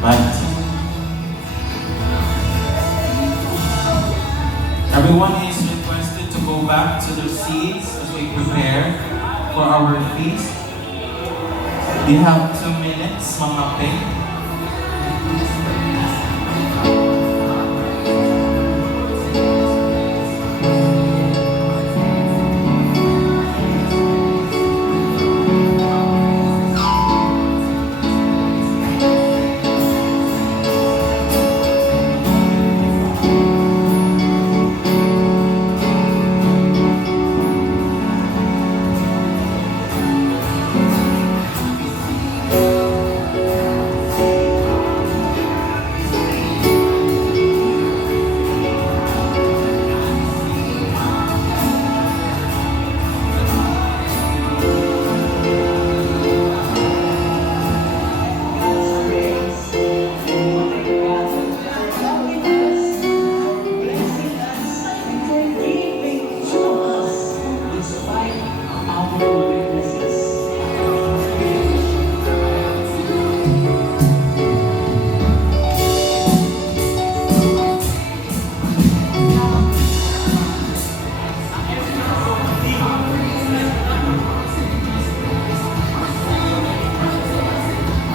But everyone is requested to go back to their seats as we prepare for our feast. We have 2 minutes, mga pe.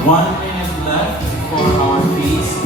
One minute left for our feast.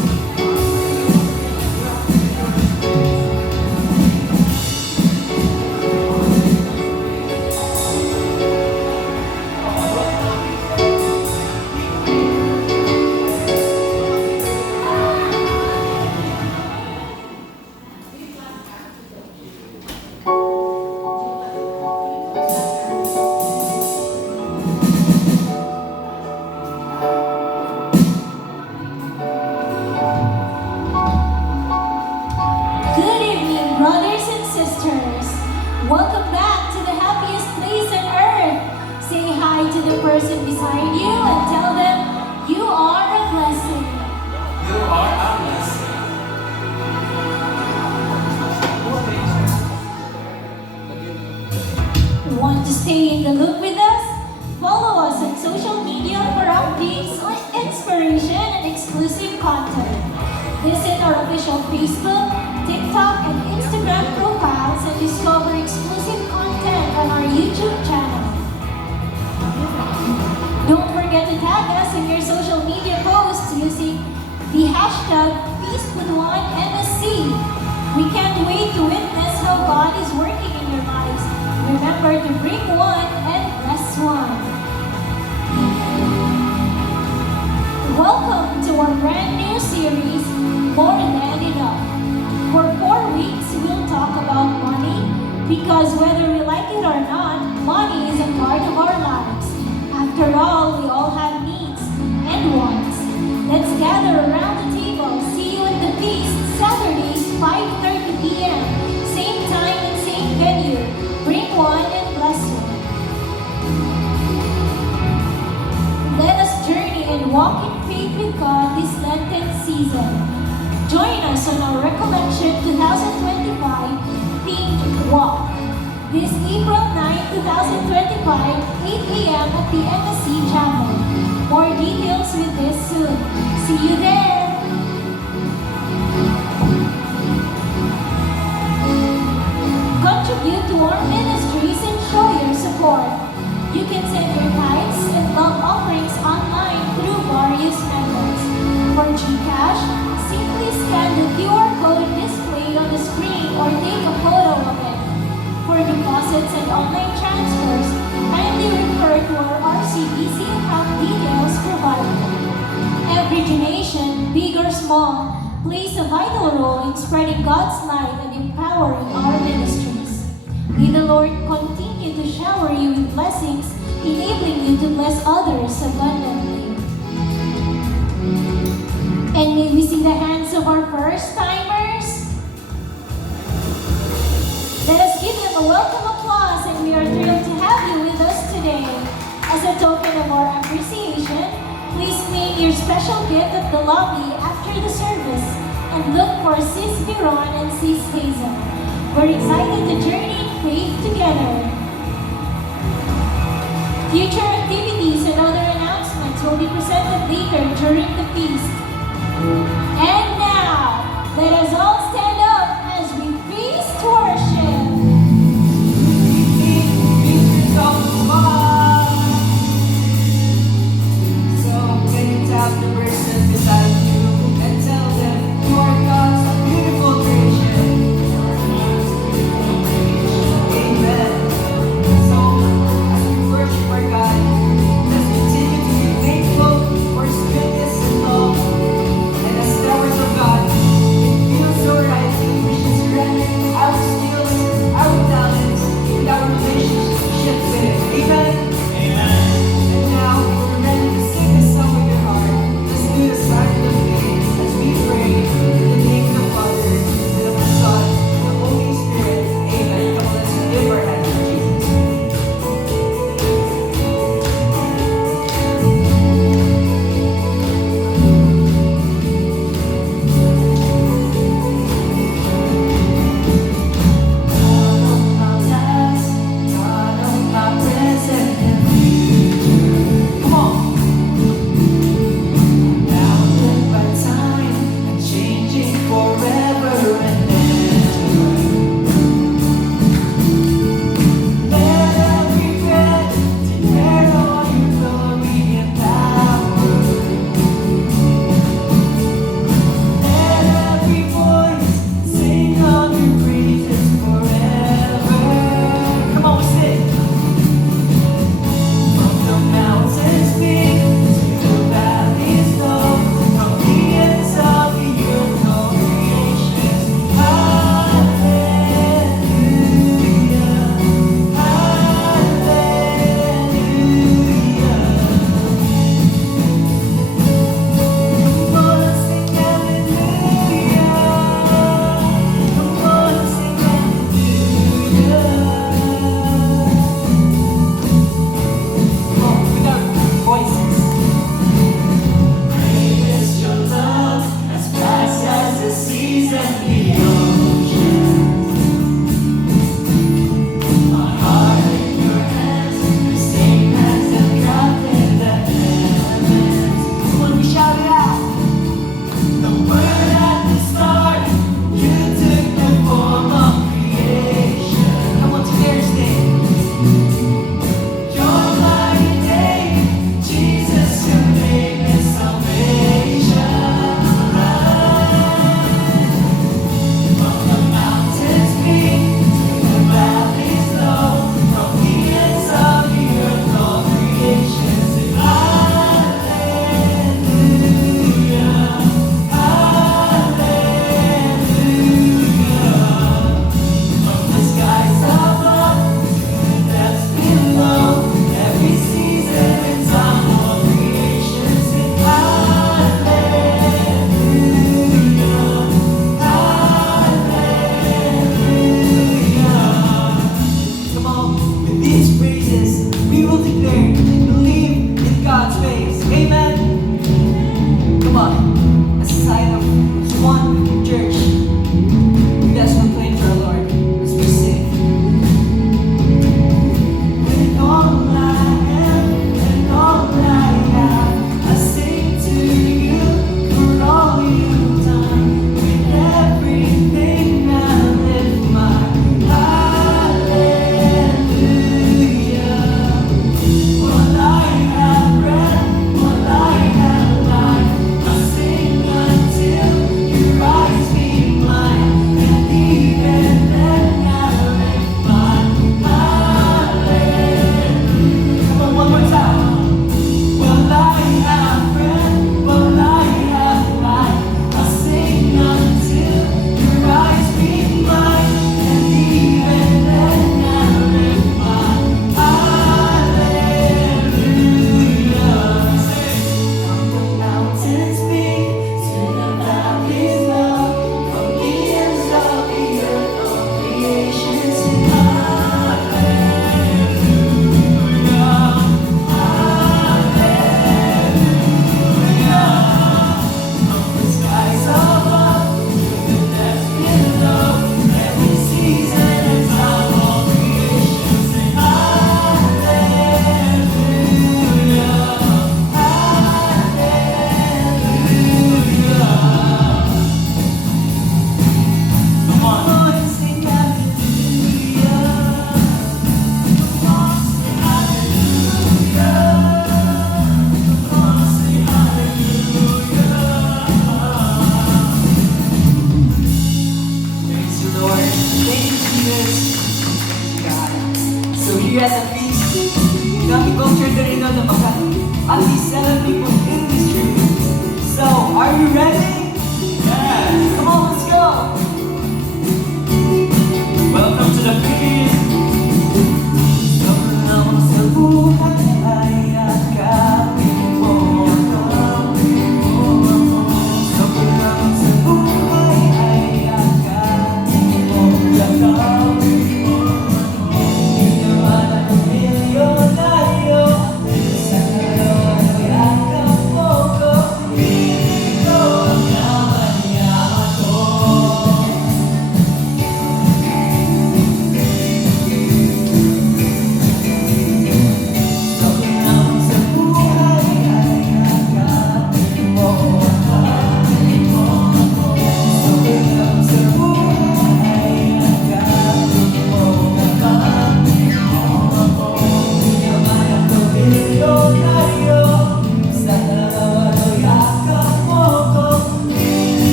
Good evening, brothers and sisters. Welcome back to the happiest place on earth. Say hi to the person beside you and tell them you are a blessing. You are a blessing. Want to stay in the loop with us? Follow us on social media for updates on inspiration and exclusive content. Visit our official Facebook, TikTok, and Instagram profiles and discover exclusive content on our YouTube channel. Don't forget to tag us in your social media posts using the hashtag FeastWith1MSC. We can't wait to witness how God is working in your lives. Remember to bring one and bless one. Welcome to our brand new series, More Than Enough. For 4 weeks, we'll talk about money because whether we like it or not, money is a part of our lives. After all, we all have needs and wants. Let's gather around the table. See you at the feast, Saturdays, 5:30 p.m. Same time and same venue. Bring one and bless one. Let us journey and walk in faith with God this Lenten season. Join us on our Recollection 2025 themed walk. This April 9, 2025, 8 a.m. at the MSC Chapel. More details with this soon. See you there! Contribute to our ministries and show your support. You can send your tithes and love offerings online through various methods. For GCash, simply scan the QR code displayed on the screen or take a photo of it. For deposits and online transfers, kindly refer to our RCBC account details provided. Every donation, big or small, plays a vital role in spreading God's light and empowering our ministries. May the Lord continue to shower you with blessings, enabling you to bless others abundantly. may we see the hands of our first timers? Let us give them a welcome applause, and we are thrilled to have you with us today. As a token of our appreciation, please claim your special gift at the lobby after the service and look for Sis Viron and Sis Hazel. We're excited to journey in faith together. Future activities and other announcements will be presented later during the feast. And now, let us all stand up as we feast worship. So when you tap the person beside you and tell them you are God's beautiful creation. Amen. So as we worship our God, let's continue to be thankful for His goodness and love. And as stewards of God, it feels so right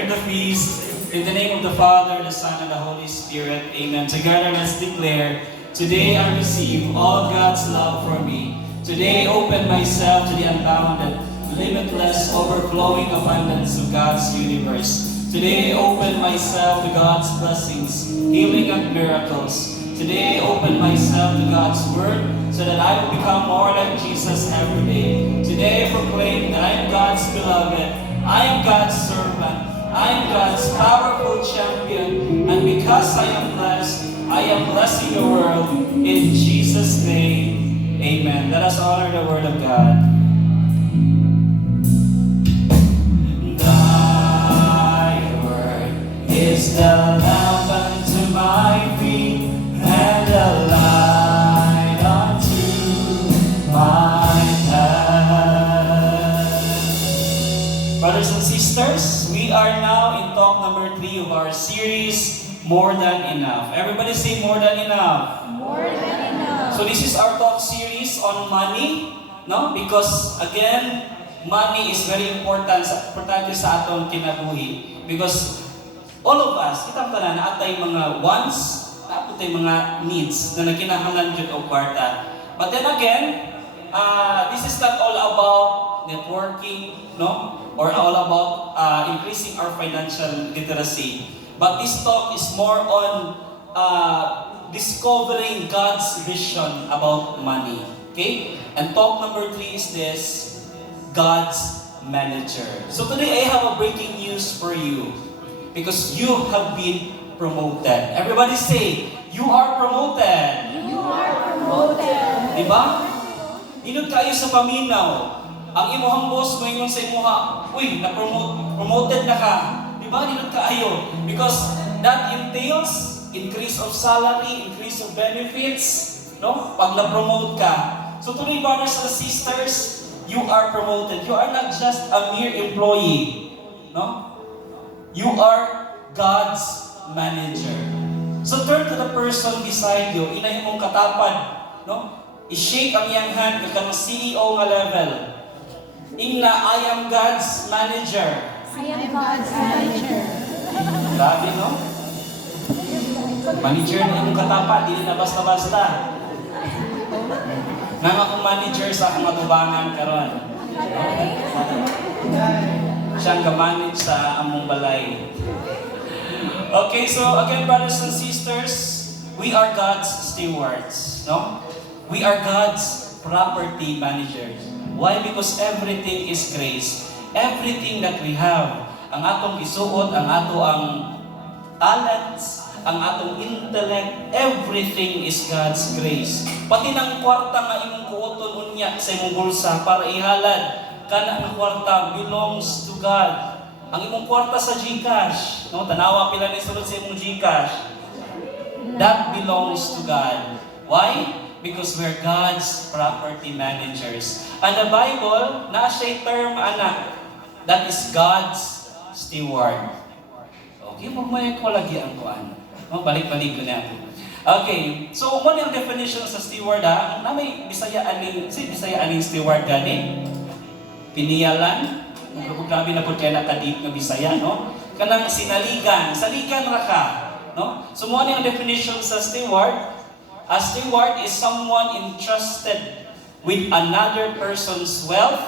declare the feast. In the name of the Father, the Son, and the Holy Spirit. Amen. Together, let's declare, today I receive all God's love for me. Today I open myself to the unbounded, limitless, overflowing abundance of God's universe. Today I open myself to God's blessings, healing and miracles. Today I open myself to God's Word so that I will become more like Jesus every day. Today I proclaim that I am God's beloved, I am God's servant, I am God's powerful champion, and because I am blessing the world. In Jesus' name, amen. Let us honor the Word of God. Thy Word is the lamp unto my feet, and a light unto my path. Brothers and sisters, we are now in talk number 3 of our series, More Than Enough. Everybody say more than enough. More than enough. So this is our talk series on money, no? Because again, money is very importante sa aton kinabuhi. Because all of us, kita na naatay mga wants, naatay mga needs na nakinahanglan jud og kwarta. But then again, this is not all about networking, no? Or all about increasing our financial literacy. But this talk is more on discovering God's vision about money. Okay? And talk number 3 is this, God's manager. So today I have a breaking news for you. Because you have been promoted. Everybody say, you are promoted. You are promoted. Diba? Inod kayo sa paminaw. Ang imuhang boss mo ingon sa imuha, uy, promoted na ka. Diba? Inod kayo. Because that entails increase of salary, increase of benefits, no? Pag na-promote ka. So today, brothers and sisters, you are promoted. You are not just a mere employee, no? You are God's manager. So turn to the person beside you, inay mong katapad, no? I-shake ang iyang hand kang CEO nga level. Ingna, I am God's manager. I am God's manager. Grabe, no? Manager na imong katapad, hindi na basta-basta. Nang akong manager sa akong matubangan karon. Siyang ka-manage sa among balay. Okay, so again, brothers and sisters, we are God's stewards, no? We are God's property managers. Why? Because everything is grace. Everything that we have, ang atong isuot, ang talents, ang atong intellect, everything is God's grace. Pati ng kwarta nga imong kuoton unya sa imong bulsa para ihalad, kana ang kwarta belongs to God. Ang imong kwarta sa GCash, no? Tanawa pila ni sulod sa imong GCash. That belongs to God. Why? Because we're God's property managers. And the Bible, na siya term, anak, that is God's steward. Okay, magmayag ko lagi ang kuan. No, balik-balik ko na ako. Okay, so mo yung definition sa steward ha? Na may Bisaya aning steward gani? Piniyalan? Grabe na po kaya nakadip nga Bisaya, no? Kanang sinaligan, saligan ra ka, no? So mo yung definition sa steward. A steward is someone entrusted with another person's wealth,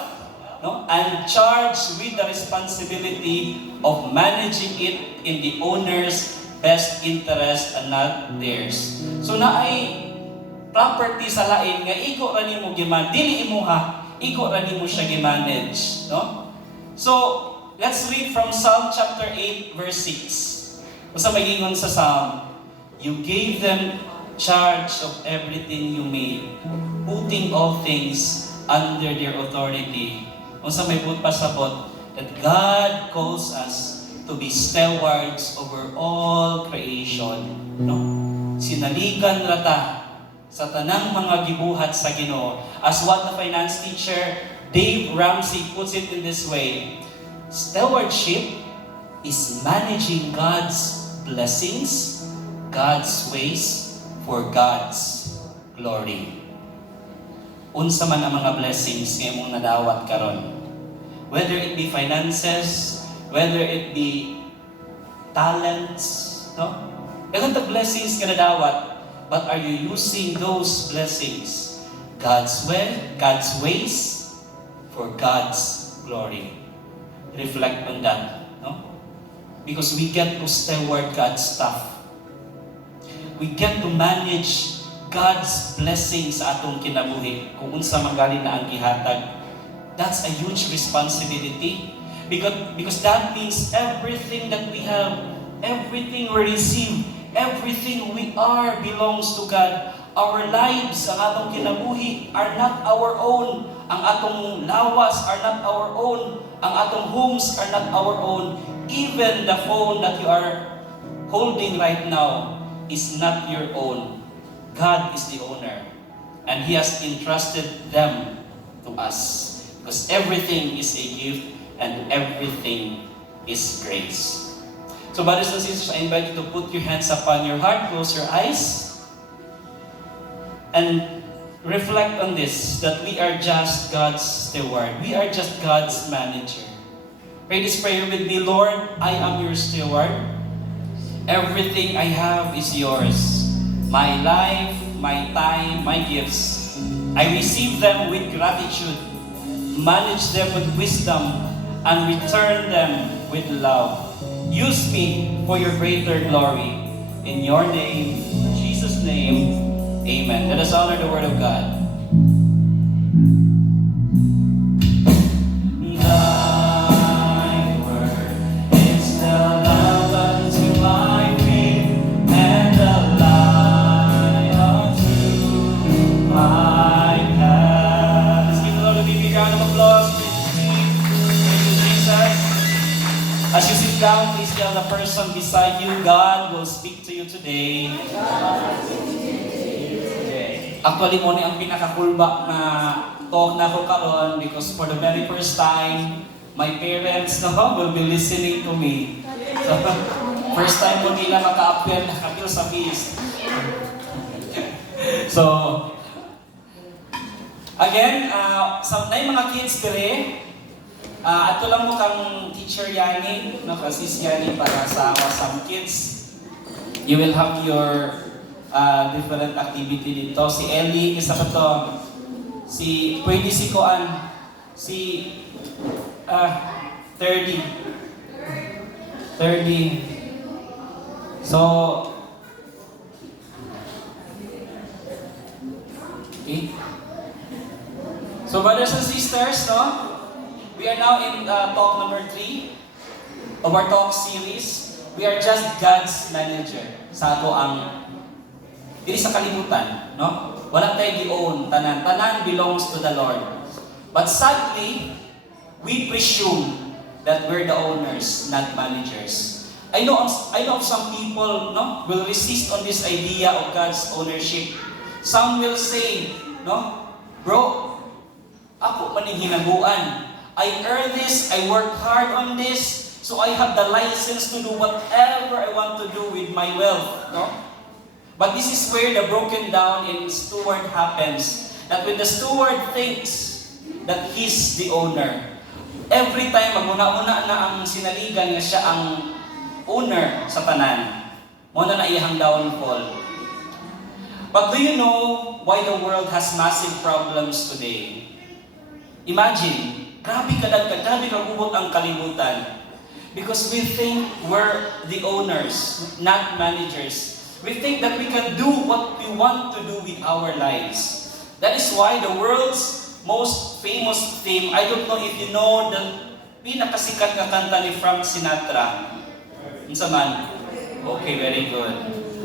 no, and charged with the responsibility of managing it in the owner's best interest and not theirs. So na ay property sa lain nga iko ra nimo dili imuha, iko ra nimo siya gi-manage, no? So let's read from Psalm chapter 8 verse 6. Usa may ingon sa Psalm, you gave them charge of everything you made, putting all things under their authority. Unsa may pasabot that God calls us to be stewards over all creation, no? Sinaligan rata sa tanang mga gibuhat sa Ginoo. As what the finance teacher Dave Ramsey puts it in this way, stewardship is managing God's blessings, God's ways, for God's glory. Unsa man ang mga blessings nga imong nadawat karon. Whether it be finances, whether it be talents, no? Kaya the blessings ka na dawat, but are you using those blessings God's way, God's ways, for God's glory? Reflect on that, no? Because we get to steward God's stuff. We get to manage God's blessings sa atong kinabuhi kung unsa manggali na ang gihatag. That's a huge responsibility because that means everything that we have, everything we receive, everything we are belongs to God. Our lives, ang atong kinabuhi are not our own. Ang atong lawas are not our own. Ang atong homes are not our own. Even the phone that you are holding right now is not your own. God is the owner. And He has entrusted them to us. Because everything is a gift and everything is grace. So brothers and sisters, I invite you to put your hands upon your heart, close your eyes, and reflect on this, that we are just God's steward. We are just God's manager. Pray this prayer with me. Lord, I am your steward. Everything I have is yours. My life, my time, my gifts. I receive them with gratitude, manage them with wisdom, and return them with love. Use me for your greater glory. In your name, in Jesus' name, amen. Let us honor the Word of God. Thy word is the lamp unto my feet and the light unto my path. Let's give the Lord a big round of applause. Thank you, Jesus. As you sit down, please tell the person beside you, God will speak to you today. Actually, mo ni ang pinakakulba na talk na ko karon because for the very first time, my parents will be listening to me. So, first time mo nila maka-appear na kapil sa feast. So, again, na yung mga kids dire, ato lang mo kang teacher Yani, kasi si Yani para sa some kids. You will have your different activity dito. Si Ellie, isa pa to. Pwede si Koan, si 30. So, okay. So brothers and sisters, no? We are now in talk number 3 of our talk series. We are just God's manager. Sa ato ang dili sa kalibutan, no? Wala tayo gi-own tanan. Tanan belongs to the Lord. But sadly, we presume that we're the owners, not managers. I know of some people, no, will resist on this idea of God's ownership. Some will say, no, bro, ako man yung hinaguan. I earn this, I work hard on this, so I have the license to do whatever I want to do with my wealth, no? But this is where the broken down in steward happens. That when the steward thinks that he's the owner, every time maguna-una na ang sinaligan nga siya ang owner sa tanan, muna na iyang downfall. But do you know why the world has massive problems today? Imagine, grabe kagubot ang kalibutan. Because we think we're the owners, not managers. We think that we can do what we want to do with our lives. That is why the world's most famous theme, I don't know if you know the pinakasikat na kanta ni Frank Sinatra. Unsa man? Okay, very good.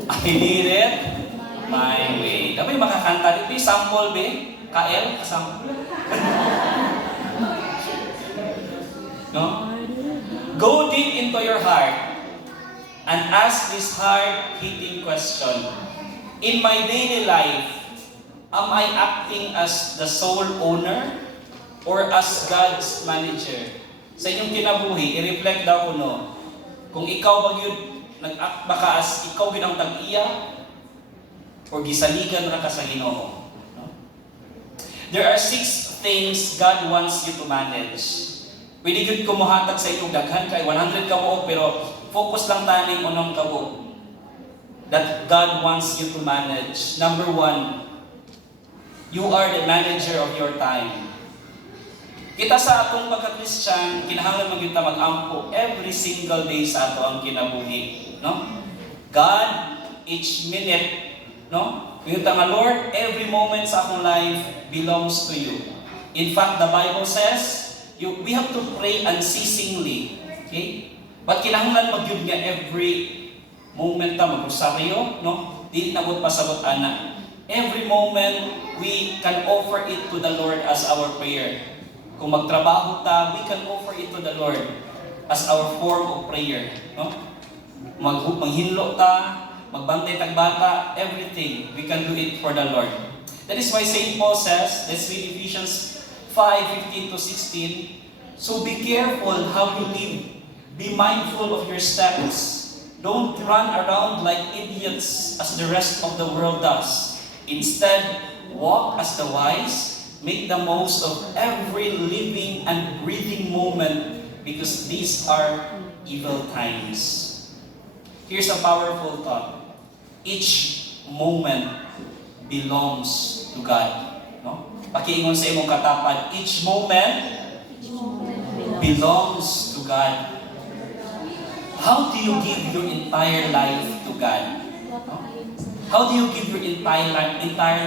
I did it my way. Dapat makakanta dito. Sample, be? KL? Sample? No? Go deep into your heart and ask this hard-hitting question. In my daily life, am I acting as the sole owner or as God's manager? Sa inyong kinabuhi, i-reflect daw kuno. Kung ikaw ba yun, nag-act ba ka as ikaw yun ang tag-iya or gisaligan na ka sa Ginoo? No? There are 6 things God wants you to manage. Pwede gyud ko mohatag sa inyong daghan kay 100 ka buok pero focus lang taning unong ka buok that God wants you to manage. Number 1, you are the manager of your time. Kita sa atong pagka-Christian, kinahanglan man gyud ta mag-ampo every single day sa ato ang kinabuhi, no? God, each minute, no? Yung nga, Lord, every moment sa akong life belongs to you. In fact, the Bible says, we have to pray unceasingly. Okay? But kinahanglan magyud nga every moment ta mag-rosaryo, no? Di na gud pasabot ana. Every moment we can offer it to the Lord as our prayer. Kung magtrabaho ta, we can offer it to the Lord as our form of prayer, no? Maghinlo ta, magbantay tag bata, everything we can do it for the Lord. That is why St. Paul says, let's read Ephesians 5:15-16. So be careful how you live. Be mindful of your steps. Don't run around like idiots as the rest of the world does. Instead, walk as the wise. Make the most of every living and breathing moment because these are evil times. Here's a powerful thought. Each moment belongs to God. No? Pakiingon sa imong katapad, each moment belongs to God. How do you give your entire life to God? No? How do you give your entire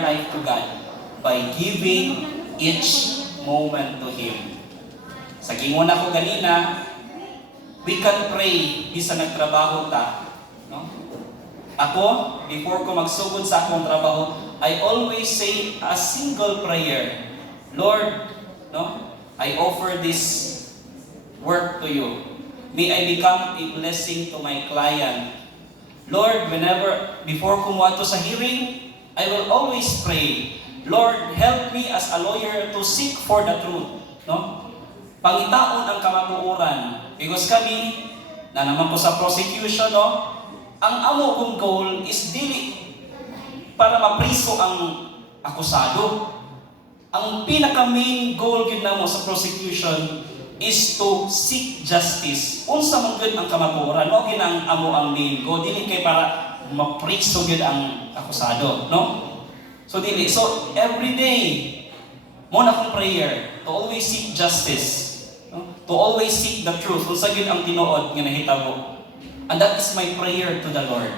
life to God? By giving each moment to Him. Sa gingon ako ganina, we can pray bisa nagtrabaho ta. No? Ako, before ko magsugod sa akong trabaho, I always say a single prayer. Lord, no? I offer this work to you. May I become a blessing to my client. Lord, before kumuha to sa hearing, I will always pray, Lord, help me as a lawyer to seek for the truth. No? Pangitaon ang kamatuoran. Because kami, na naman ko sa prosecution, no? Ang amo kong goal is dili para mapriso ang akusado. Ang pinaka-main goal gid namo sa prosecution is to seek justice. Unsa man gud ang kamatuoran, no ginang amo ang main goal, dili kay para mapriso gud ang akusado, no? So every day mo na akong prayer to always seek justice, no? To always seek the truth. Unsa gud ang tinuod nga nahitabo. And that is my prayer to the Lord,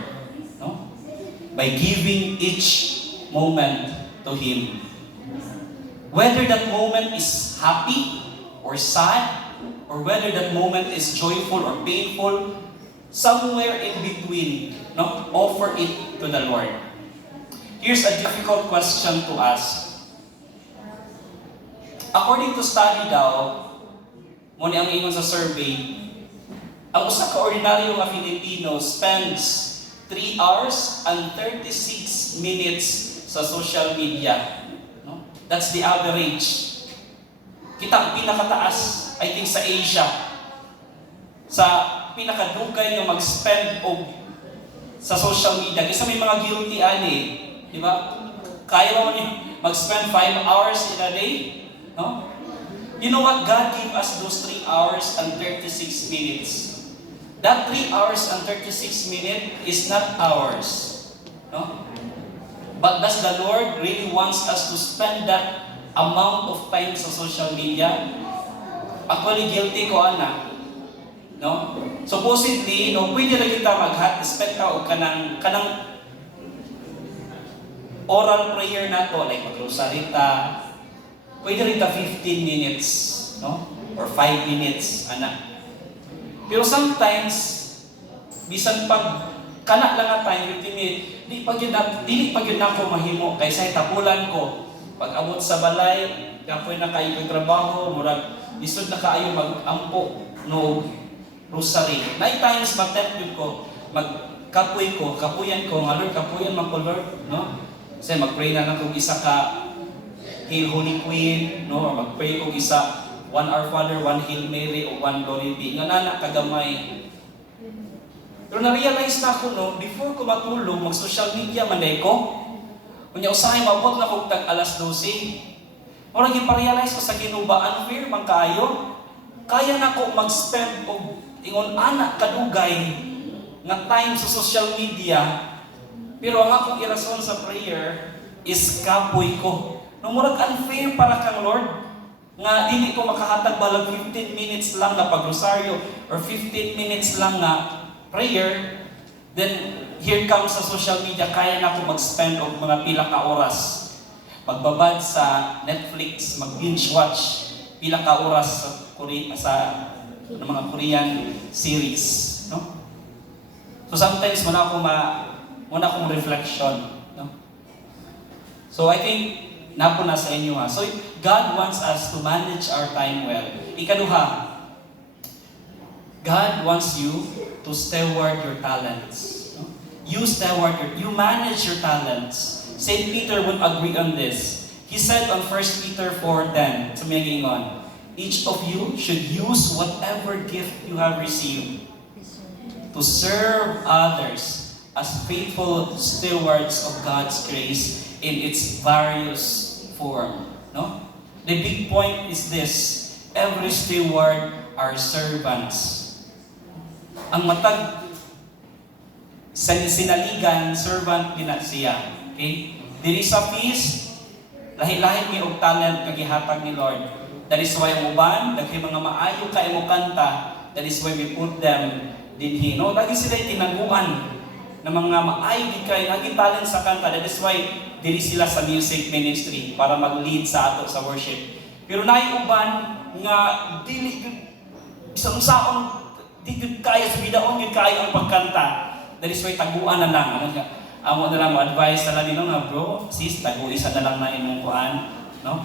no? By giving each moment to Him. Whether that moment is happy or sad, or whether that moment is joyful or painful, somewhere in between, no? Offer it to the Lord. Here's a difficult question to ask. According to study daw, mo ni ang ingon sa survey, ang usa ka ordinaryo nga Filipino spends 3 hours and 36 minutes sa social media. No? That's the average. Kita ang pinakataas, I think, sa Asia. Sa pinakadugay nga mag-spend sa social media. Kasi may mga guilty ani. Di ba? Kaya mo mag-spend 5 hours in a day? No? You know what? God gave us those 3 hours and 36 minutes. That 3 hours and 36 minutes is not ours. No? But does the Lord really wants us to spend that amount of time sa social media? Actually, guilty ko, ana. No? Supposedly, no, pwede na kita mag-spend ka o kanang oral prayer na to, like mag-rosary ta, pwede rin ta 15 minutes, no? Or 5 minutes, ana. Pero sometimes, bisan pag kana lang nga time, 15 minutes, dili pag yun ako mahimo, kaysa tapulan ko. Pag abot sa balay, kapoy na kayo yung trabaho, murag, isod na kaayo mag-ampo, no, rosary. Night times, mag-tempt ko, mag-kapoy ko, kapuyan ko, nga Lord, kapuyan man ko, Lord, no? Kasi mag-pray na lang kung isa ka Hail Holy Queen, no? Or mag-pray kung isa, 1 Our Father, 1 Hail Mary, o 1 Glory Be. Nga na kagamay. Pero na-realize na ako, no, before ko matulog, mag-social media manday ko, kunya usahay, mabot na kong tag alas 12. O naging pa-realize ko sa ginubaan, unfair man kayo. kaya na ko mag-spend og ingon anak kadugay nga time sa social media, pero ang akong irason sa prayer is kapoy ko. No, murag unfair para kang Lord nga dili ko makahatag balag 15 minutes lang na pagrosaryo or 15 minutes lang na prayer, then here comes sa social media, kaya na ko mag-spend og mga pila ka oras pagbabad sa Netflix, mag-binge watch pila ka oras sa mga Korean series, no? So sometimes muna akong reflection, no? So I think napo na sa inyo ha. So God wants us to manage our time well. Ikaduha, God wants you to steward your talents. No? You manage your talents. Saint Peter would agree on this. He said on 1 Peter 4:10, tumingin on, each of you should use whatever gift you have received to serve others as faithful stewards of God's grace in its various form. No? The big point is this: every steward are servants. Ang matag sinaligan, servant gina siya. Okay? Diri sa feast, lahi-lahi mi og talent nga gihatag ni Lord. That is why ang uban, daghay mga maayo kay mo kanta, that is why we put them dinhi. No, lagi sila tinaguan na mga maayo kay lagi talent sa kanta. That is why diri sila sa music ministry para mag-lead sa ato sa worship. Pero naay uban nga dili isang saon di gud kaya sa bidaon gid kaya ang pagkanta. That is why taguan na lang. Amo na lang mo advice na lang nga bro, sis, tago isa na lang na imong kuan, no?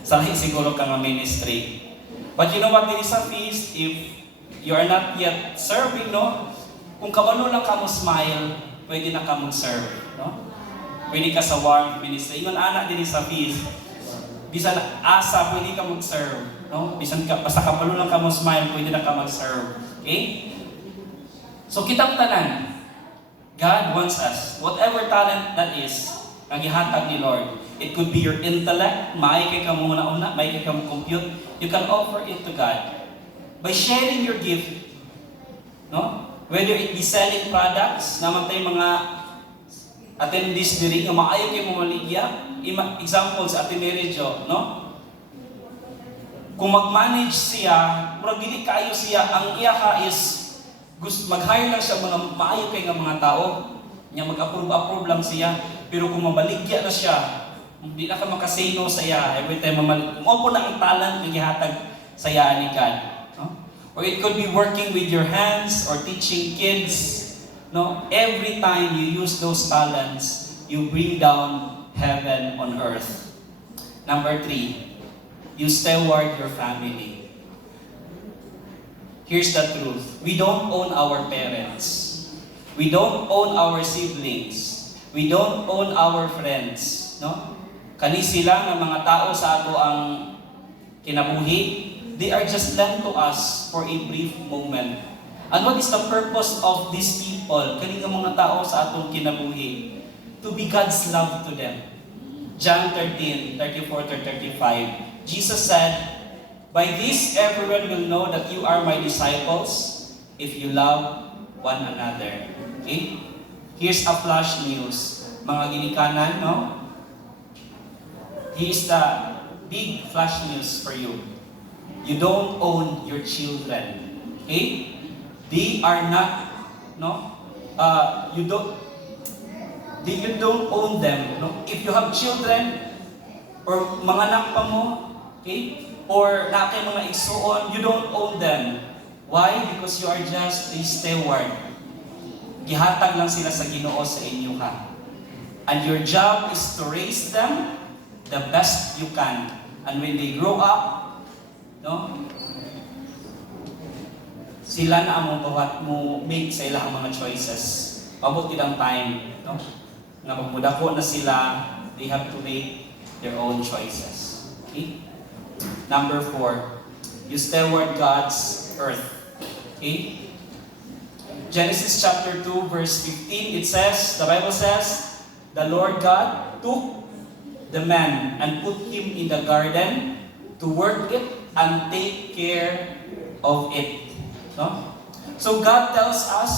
Salahi siguro ka nga ministry. But you know what, diri sa feast, if you are not yet serving, no? Kung kabalo lang ka mo smile, pwede na ka mag-serve, no? Pwede ka sa warmth ministry. Ingon anak diri sa feast, bisan asa pwede ka mag-serve, no? Bisan ka basta kabalo lang ka mo smile, pwede na ka mag-serve. Okay? So kitang tanan, God wants us, whatever talent that is, ang gihatag ni Lord. It could be your intellect, maay kay ka muna-una, maay kay ka mo compute. You can offer it to God by sharing your gift. No? Whether it be selling products, naman tayo mga attendees diri nga maayo kay mo maligya. Example sa Ate Mary Jo, no? Kung mag-manage siya, murag dili kaayo siya, ang iya ka is gusto mag-hire lang siya mga maayo kay nga mga tao, nya mag-approve lang siya. Pero kung mabaligya na siya, hindi na ka makasay no sa iya. Every time mo na ang talent nga gihatag sa iya ni God, no? Or it could be working with your hands or teaching kids, no? Every time you use those talents, you bring down heaven on earth. Number 3, you steward your family. Here's the truth. We don't own our parents. We don't own our siblings. We don't own our friends. No? Kani sila nga mga tao sa ato ang kinabuhi. They are just lent to us for a brief moment. And what is the purpose of these people? Kani nga mga tao sa atong kinabuhi. To be God's love to them. John 13:34-35. Jesus said, by this, everyone will know that you are my disciples if you love one another. Okay? Here's a flash news. Mga ginikanan, no? Here's the big flash news for you. You don't own your children. Okay? They are not, no? You don't own them. No? If you have children, or mga anak pa mo, okay? Or na kay mga igsuon, you don't own them. Why? Because you are just a steward. Gihatag lang sila sa Ginoo sa inyo ka. And your job is to raise them the best you can. And when they grow up, no? Sila na among buhat mo make sa ilang mga choices. Pabot ilang time, no? Nga magmudako na sila, they have to make their own choices. Okay? Number 4, you steward God's earth. Okay? Genesis chapter 2 verse 15, it says, the Bible says, the Lord God took the man and put him in the garden to work it and take care of it. No? So God tells us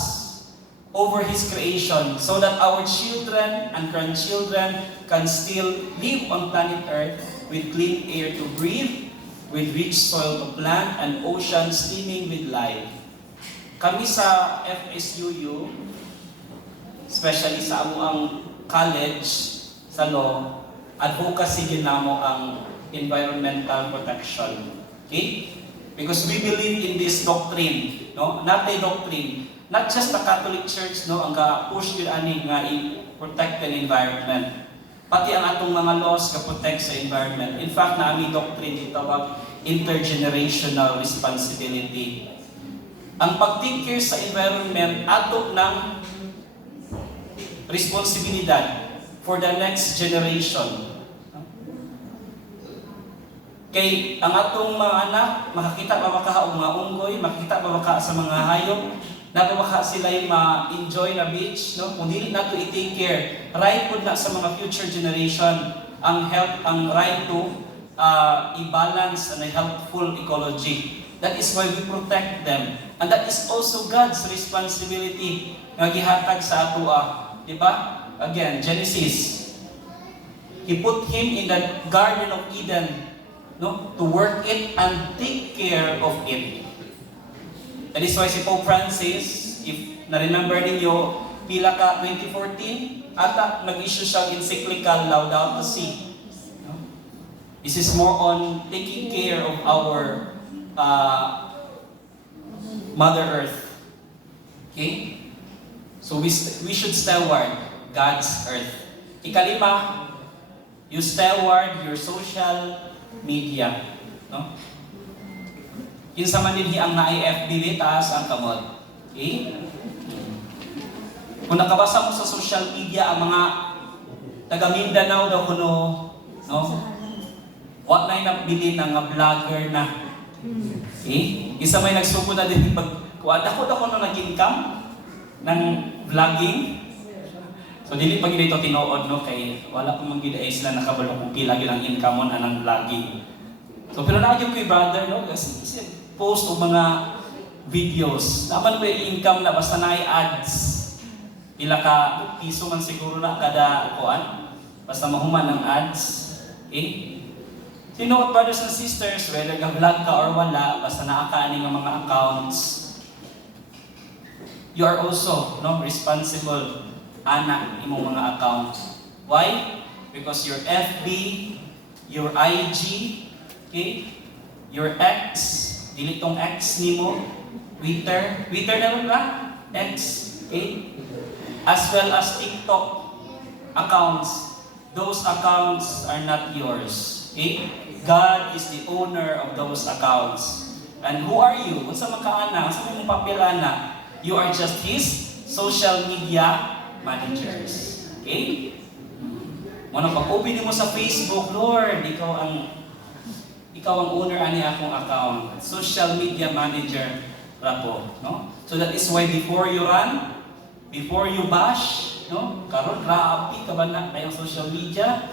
over His creation so that our children and grandchildren can still live on planet Earth with clean air to breathe, with rich soil to plant, and oceans teeming with life. Kami sa FSUU, especially sa amuang college, sa law, advocacy din namo ang environmental protection. Okay? Because we believe in this doctrine, no? Not a doctrine, not just the Catholic Church, no, ang ga-push yun ani nga i-protect the environment. Pati ang atong mga laws ga-protect sa environment. In fact, na aming doctrine itawag intergenerational responsibility. Ang pag-take care sa environment ato ng responsibilidad for the next generation. Kay ang atong mga anak, makakita ba maka og mga unggoy, makikita ba maka sa mga hayop, nagabaka sila yung ma-enjoy na beach, no? Kung dili nato i-take care, right po na sa mga future generation ang health, ang right to i-balance and a healthful ecology. That is why we protect them. And that is also God's responsibility nga gihatag sa ato. Di ba? Again, Genesis. He put him in the Garden of Eden, no, to work it and take care of it. That is why si Pope Francis, if na-remember ninyo, pila ka 2014, ata nag-issue siyang encyclical Laudato Si. No? This is more on taking care of our Mother Earth. Okay? So we should steward God's earth. Ikalima, you steward your social media, no? Kinsa man dinhi ang naay FB, taas ang kamot. Okay? Kung nakabasa mo sa social media ang mga taga Mindanao daw kuno, no? Wa nay nabili ng nga vlogger na. Okay? Isa may nagsugod na din pag dako na nag-income ng vlogging. So dili pag dito tinuod, no, kay wala pa man gid ay sila nakabalo kung pila gyud ang income mo anang vlogging. So pero na gyud kay brother, no, kasi post og mga videos. Naman pa yung income na basta naay ads. Pila ka piso man siguro na kada kuan. Basta mahuman ng ads. Okay? So you know what, brothers and sisters, whether ga-vlog ka or wala, basta naakaani nga mga accounts, you are also, no, responsible ana imong mga account. Why? Because your FB, your IG, okay, your X, dili tong X nimo, Twitter na ba? X, okay? As well as TikTok accounts. Those accounts are not yours. Okay? God is the owner of those accounts. And who are you? Kung sa makaana, sa mong papilana, you are just His social media managers. Okay? Muna pag-open mo sa Facebook, Lord, ikaw ang owner ani akong account. Social media manager rapo, no? So that is why before you run, before you bash, no? Karon raapi ka ba na kayong social media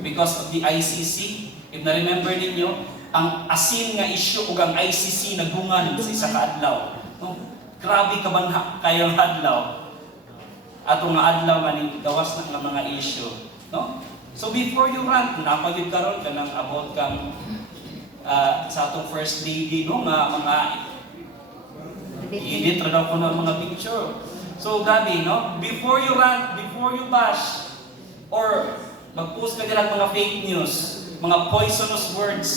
because of the ICC. If na-remember ninyo, ang asin nga issue ug ang ICC nagungan sa isa ka adlaw. No? Grabe ka ba na kayong adlaw? Ato nga adlaw man gawas na mga issue, no? So before you run, napagid karon kanang about kang sa atong first lady, no, nga mga edit ra daw ko na mga picture. So grabe, no? Before you rant, before you bash, or mag-post ka nila mga fake news, mga poisonous words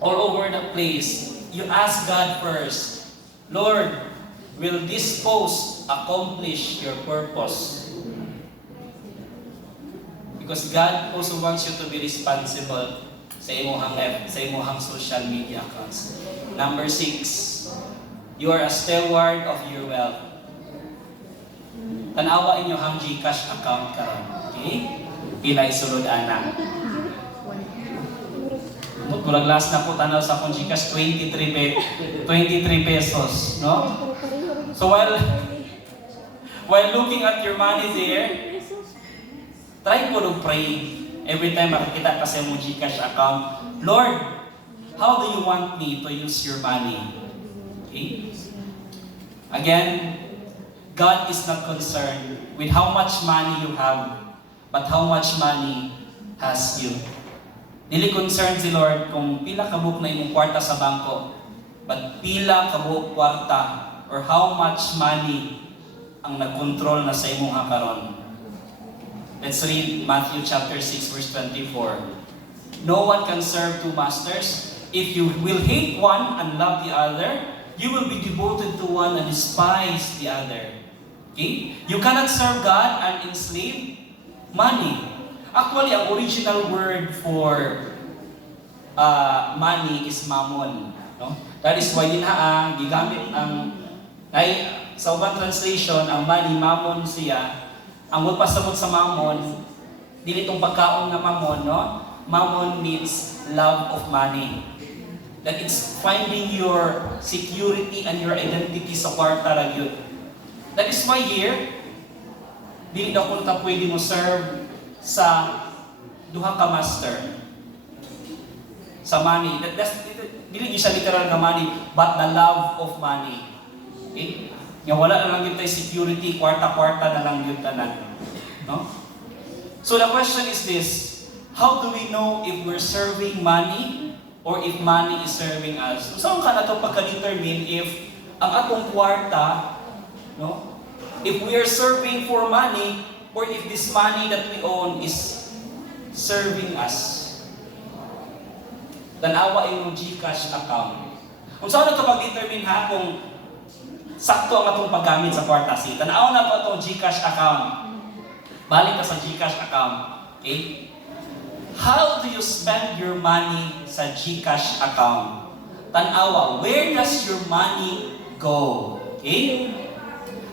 all over the place, you ask God first, Lord, will this post accomplish your purpose? Because God also wants you to be responsible sa imong social media accounts. Number 6, you are a steward of your wealth. Tanawa inyo hang GCash account karon. Okay? Pilay sulod ana. Murag last na po tanaw sa akong GCash 23 pesos, no? So while looking at your money there, try po to pray every time makikita ka sa imong GCash account. Lord, How do you want me to use your money? Okay? Again, God is not concerned with how much money you have, but how much money has you. Dili concerned si Lord kung pila kabuk na imong kwarta sa bangko, but pila kabuk kwarta or how much money ang nagkontrol na sa imong hakaron. Let's read Matthew chapter 6 verse 24. No one can serve two masters. If you will hate one and love the other, you will be devoted to one and despise the other. Okay? You cannot serve God and enslave money. Actually, ang original word for money is mammon. No? That is why ang gigamit ang sa ubang translation, ang money, mammon siya. Ang magpasabot sa mammon, dili itong pagkaon nga mammon, no? Mammon means love of money. That it's finding your security and your identity sa kwarta ra gyud. That is why here, dili daw kung ta pwede mo serve sa duha ka master. Sa money. Dili gyud siya literal nga money, but the love of money. Okay? Nga wala na lang yun tayo security, kwarta-kwarta na lang yun tanan. No? So the question is this, how do we know if we're serving money or if money is serving us? So saan ka na ito pagka-determine if ang atong kwarta, no? If we are serving for money or if this money that we own is serving us? Tanawa yung GCash account. Kung saan na ito pag-determine ha kung sakto ang atong paggamit sa kwarta si. Tanaw na po itong GCash account. Balik ka sa GCash account. Okay? How do you spend your money sa GCash account? Tanawa, where does your money go? Okay?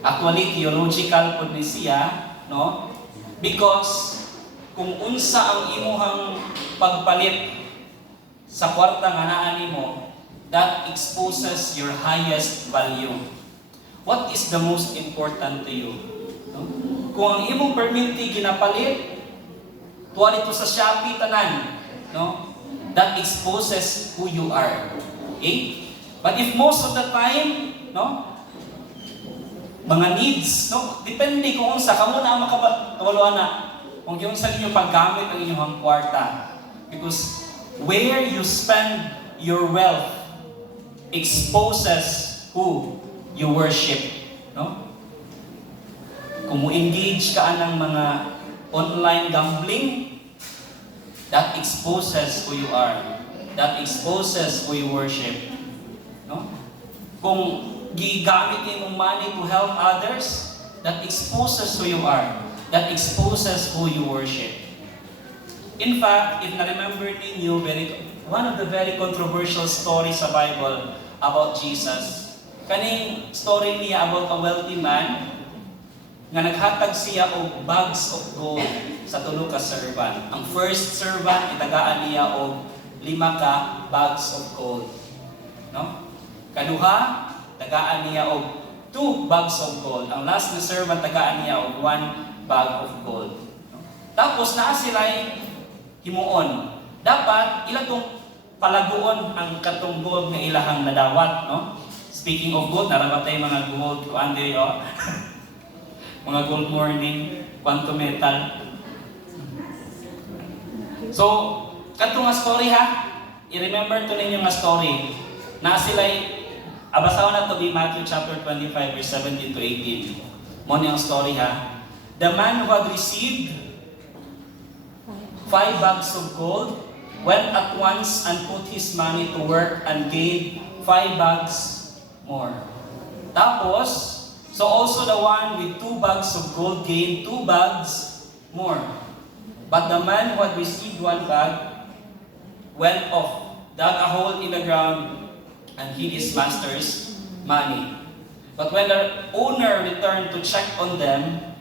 Actually, theological po ni siya, no? Because kung unsa ang imuhang pagpalit sa kwarta nga naa nimo, that exposes your highest value. What is the most important to you? No? Kung ang imong perminti ginapalit, tuwa dito sa Shopee tanan, no? That exposes who you are. Okay? But if most of the time, no? Mga needs, no? Depende kung unsa kamo na ang makabaluan na kung yung sa inyong paggamit ang inyong kwarta. Because where you spend your wealth exposes who you worship, no? Kung mo-engage ka ng mga online gambling, that exposes who you are. That exposes who you worship, no? Kung gigamit yung money to help others, that exposes who you are. That exposes who you worship. In fact, if na-remember ninyo, one of the very controversial stories sa Bible about Jesus, kaning story niya about a wealthy man nga naghatag siya og bags of gold sa tulo ka servant. Ang first servant itagaan niya og 5 ka bags of gold. No? Kaduha, tagaan niya og 2 bags of gold. Ang last na servant tagaan niya og 1 bag of gold. No? Tapos naa sila himuon. Dapat ilang tong palaguon ang katong gold nga ilahang nadawat, no? Speaking of gold, naramatay mga gold ko ande yo. Mga gold morning, quantum metal. So, kadto nga story ha. I-remember to ninyo nga story. Na sila abasawan na to be Matthew chapter 25 verse 17 to 18. Mo ang story ha. The man who had received 5 bags of gold went at once and put his money to work and gained 5 bags more. Tapos, so also the one with 2 bags of gold gained 2 bags more. But the man who had received 1 bag went off, dug a hole in the ground, and hid his master's money. But when the owner returned to check on them,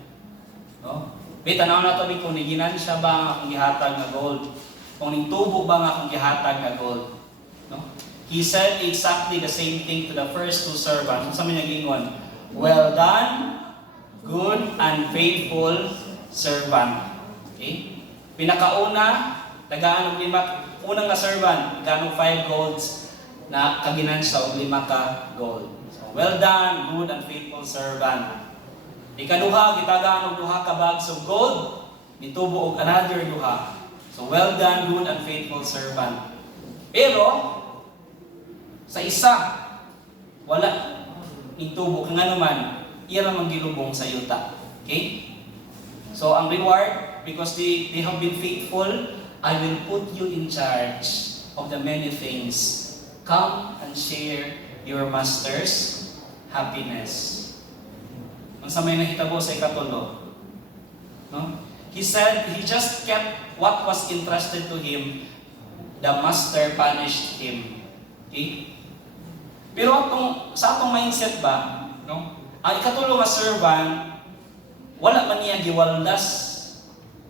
no? Tanaw na to kung niginan siya ba ang akong gihatag na gold. Kung ningtubo ba ang akong gihatag na gold. No? He said exactly the same thing to the first 2 servants. Sa mga gingon, well done, good and faithful servant. Okay? Pinakauna, tagaan ng 5 unang nga servant, kanong 5 golds na kaginansya og 5 ka gold. So, well done, good and faithful servant. Ikaduha, gitagaan og 2 ka bags of gold, nitubo og another 2. So, well done, good and faithful servant. Pero, sa isa, wala nitubo kung ano man, iya lang manggilubong sa yuta. Okay? So, ang reward, because they have been faithful, I will put you in charge of the many things. Come and share your master's happiness. Ang sa may nahitabo sa ikatulo. No? He said, he just kept what was entrusted to him. The master punished him. Okay? Pero sa atong mindset ba, no? Ang ikatulo nga servant, wala man niya giwaldas,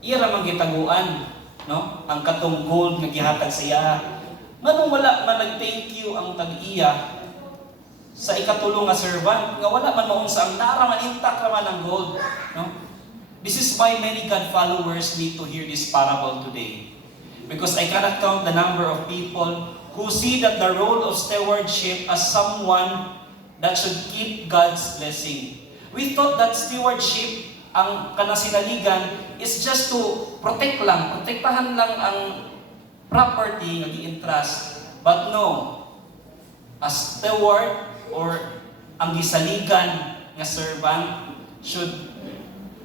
iya ra man gitaguan, no? Ang katong gold nga gihatag sa iya. Nganong wala man nag-thank you ang tag-iya sa ikatulo nga servant, nga wala man maunsa ang nara man intact ra man ang gold, no? This is why many God followers need to hear this parable today. Because I cannot count the number of people who see that the role of stewardship as someone that should keep God's blessing. We thought that stewardship, ang kanasinaligan, is just to protect lang, protektahan lang ang property nga gi-entrust. But no, a steward or ang gisaligan nga servant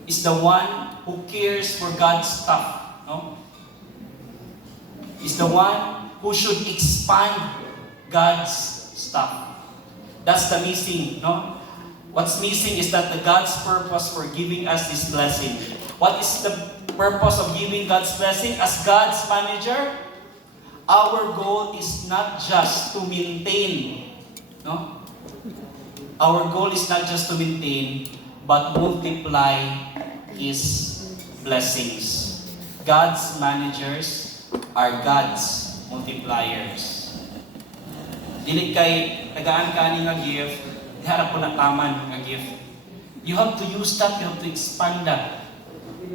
is the one who cares for God's stuff, no? Is the one who should expand God's stuff. That's the missing, no? What's missing is that God's purpose for giving us this blessing. What is the purpose of giving God's blessing? As God's manager, our goal is not just to maintain, no? Our goal is not just to maintain, but multiply His blessings. God's managers are God's multipliers. Dili kay tagaan ka ni nga gift, diharap ko na taman nga gift. You have to use that, you have to expand that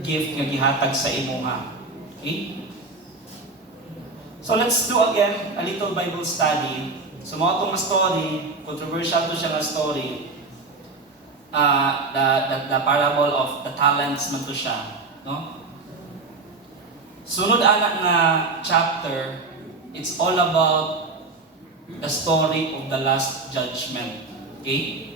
gift nga gihatag sa imuha. Okay? So let's do again a little Bible study. So mga itong story, controversial to siya nga story. The parable of the talents man to siya. No? Sunod anak nga chapter, it's all about the story of the last judgment. Okay?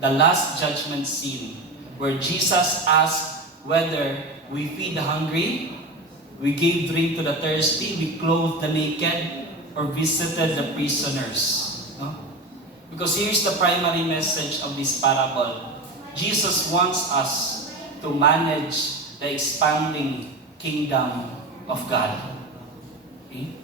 The last judgment scene, where Jesus asked whether we feed the hungry, we gave drink to the thirsty, we clothed the naked, or visited the prisoners. No? Because here's the primary message of this parable. Jesus wants us to manage the expanding kingdom of God. Okay?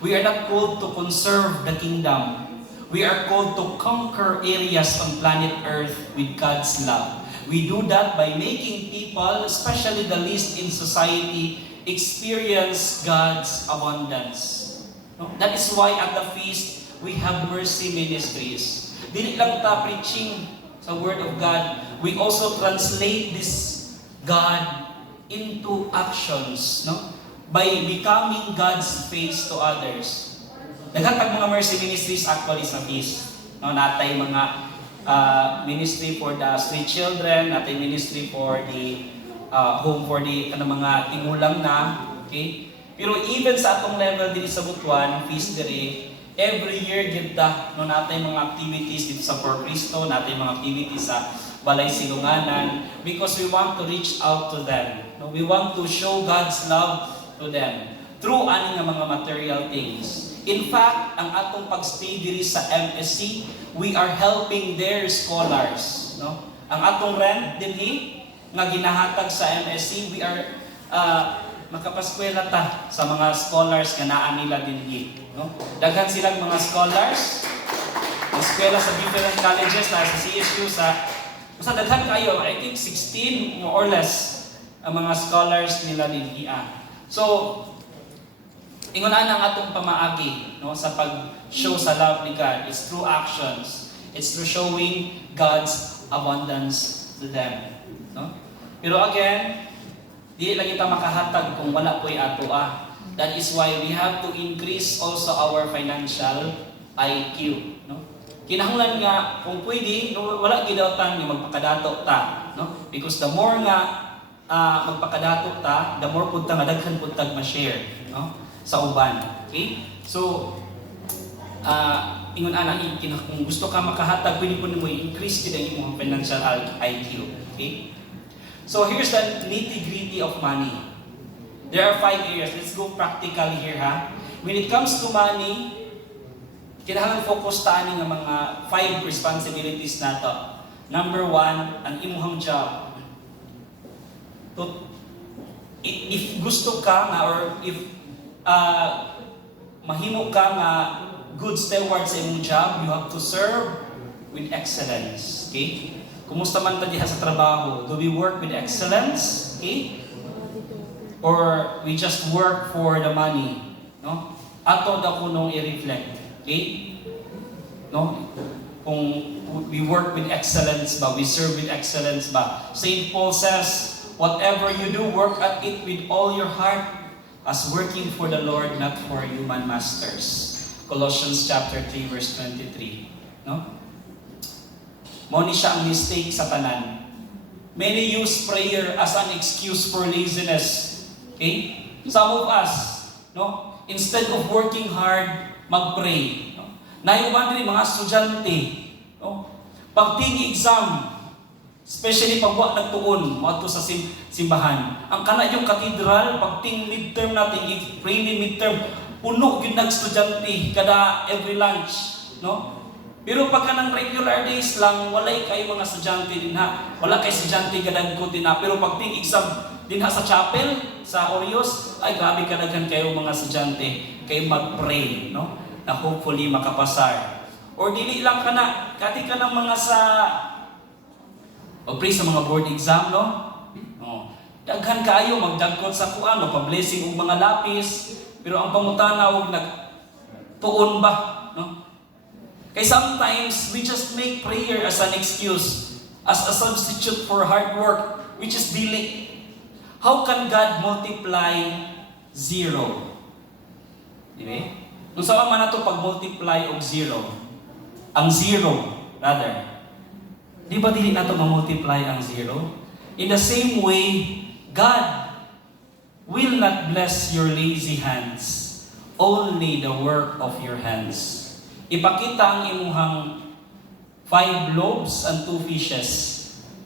We are not called to conserve the kingdom. We are called to conquer areas on planet Earth with God's love. We do that by making people, especially the least in society, experience God's abundance. No? That is why at the feast, we have mercy ministries. Dili lang ta preaching sa Word of God, we also translate this God into actions, no? By becoming God's face to others. Naghatag mga mercy ministries actually sa feast. No? Natay mga ministry for the street children, natay ministry for the home for the mga tigulang na, okay? Pero even sa atong level dito sa Butuan, feast diri, every year kita no natay mga activities dito sa For Cristo, natay mga activities sa Balay Silunganan, because we want to reach out to them. No, we want to show God's love to them through ani nga mga material things. In fact, ang atong pagstay diri sa MSC, we are helping their scholars, no? Ang atong rent dinhi nga ginahatag sa MSC, we are makapaskwela ta sa mga scholars nga naa nila dinhi, no? Daghan silang mga scholars, eskwela sa different colleges na sa CSU sa daghan kayo, I think 16 more or less ang mga scholars nila dinhi. So ingon ang atong pamaagi, no, sa pag-show sa love ni God, it's through actions. It's through showing God's abundance to them, no? Pero again, dili lang kita makahatag kung wala po'y ato. That is why we have to increase also our financial IQ. No? Kinahanglan nga, kung pwede, no, wala gidawtan nga magpakadato ta. No? Because the more nga magpakadato ta, the more punta nga daghan puntag ma-share, no? Sa uban. Okay? So, ingon ana, kung gusto ka makahatag, pwede po mo i-increase kita yung financial IQ. Okay? So, here's the nitty-gritty of money. There are 5 areas. Let's go practically here, ha? When it comes to money, kinahanglan focus tani nga mga 5 responsibilities nato. Number 1, ang imuhang job. If gusto ka nga or if mahimo ka nga good steward sa imong job, you have to serve with excellence. Okay? Kumusta man ta diha sa trabaho? Do we work with excellence? Okay? Or we just work for the money? No? Ato da kunong i-reflect. Okay? No? Kung we work with excellence ba, we serve with excellence ba. St. Paul says, whatever you do, work at it with all your heart, as working for the Lord, not for human masters. Colossians chapter 3, verse 23. No? Mo ni siya ang mistake sa tanan. Many use prayer as an excuse for laziness. Okay? Some of us, no, instead of working hard, mag-pray. No? Naiuban din mga estudyante, no? Pagting exam, especially pag wa nagtuon, mo sa simbahan. Ang kana yung cathedral, pagting midterm natin, pray ni midterm, puno gyud nag estudyante kada every lunch, no? Pero pagka ng regular days lang, walay kay mga estudyante din ha. Wala kay estudyante kadagko din ha. Pero pagting exam din ha sa chapel, sa Orios, ay grabe kadaghan kayo mga estudyante, kayo mag-pray, no? Na hopefully makapasar. Or dili lang ka na, kati ka ng mga sa mag-pray sa mga board exam, no? No. Daghan kaayo magdagkot sa kuan, pa-blessing og mga lapis, pero ang pangutana og nagtuon ba, no? Kay sometimes we just make prayer as an excuse, as a substitute for hard work, which is dili. How can God multiply 0? Diba? Kung saan man nato pag-multiply og 0, ang 0, rather, di ba dili nato ma-multiply ang 0? In the same way, God will not bless your lazy hands, only the work of your hands. Ipakita ang imuhang 5 loaves and 2 fishes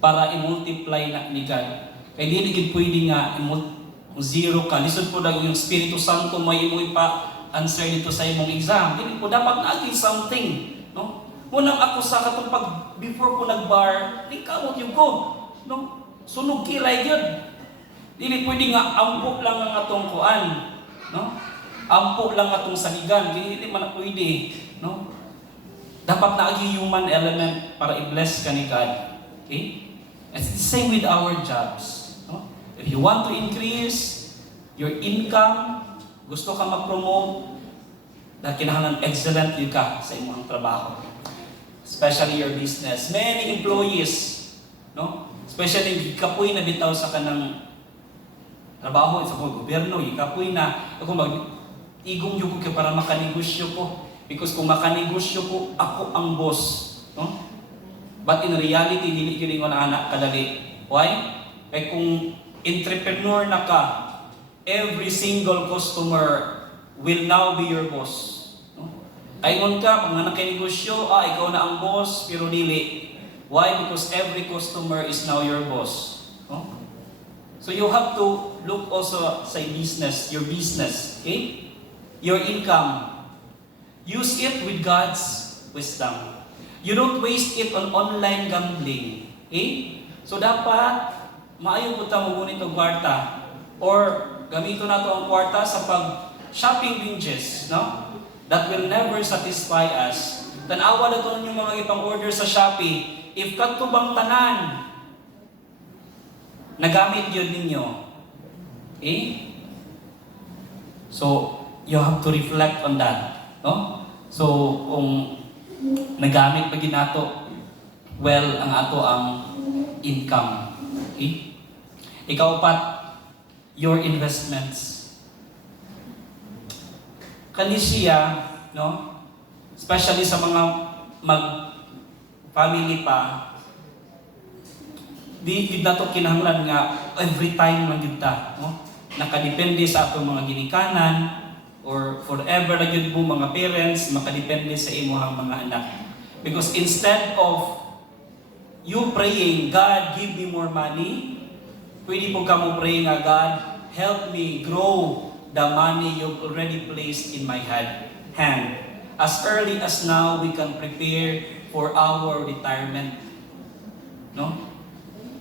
para i-multiply na ni God. Kaya di gid pwede nga 0 ka. Lisod po lang yung Espiritu Santo may mo ipa-answer dito sa imong exam. Dili po dapat na something, no? Munang ako sa katong pag before ko nag-bar, di kamot yung ko, no? Sunog kilay gyud. Dili pwede nga ampo lang ang atong kuan, no? Ampo lang atong saligan, dili man pwede, no? Dapat na agi human element para i-bless ka ni God. Okay? It's the same with our jobs. If you want to increase your income, gusto ka mag-promote, dahil kinahanglan excellent yun ka sa imong trabaho. Especially your business. Many employees, no? Especially kapoy na bitaw sa kanang trabaho sa gobyerno, kapoy na ako mag-igong yugo ka para makanegosyo ko. Because kung makanegosyo ko, ako ang boss, no? But in reality, dili gyud ingon anak kadali. Why? Kay kung entrepreneur na ka, every single customer will now be your boss. No? Kaingon ka, pag nanakay negosyo, ikaw na ang boss, pero dili. Why? Because every customer is now your boss. No? So you have to look also sa business, your business, okay? Your income. Use it with God's wisdom. You don't waste it on online gambling. Okay? So dapat, maayo po tayo magunit ang kwarta. Or gamito na ito ang kwarta sa pag-shopping binges, no? That will never satisfy us. Tanawa na ito yung mga ipang order sa Shopee. If katubang tanan, nagamit yun ninyo. Okay? So, you have to reflect on that. No? So, kung nagamit pa ginato, well, ang ato ang income. Okay? Ikaw pat, your investments. kani siya, no? Especially sa mga mag-family pa, di na to kinahanglan nga every time man gyud ta, no? Nakadepende sa atong mga ginikanan or forever na gyud mo mga parents makadepende sa imong mga anak. Because instead of you praying, God, give me more money, pwede po ka mo pray nga, God, help me grow the money you've already placed in my hand. As early as now, we can prepare for our retirement. No?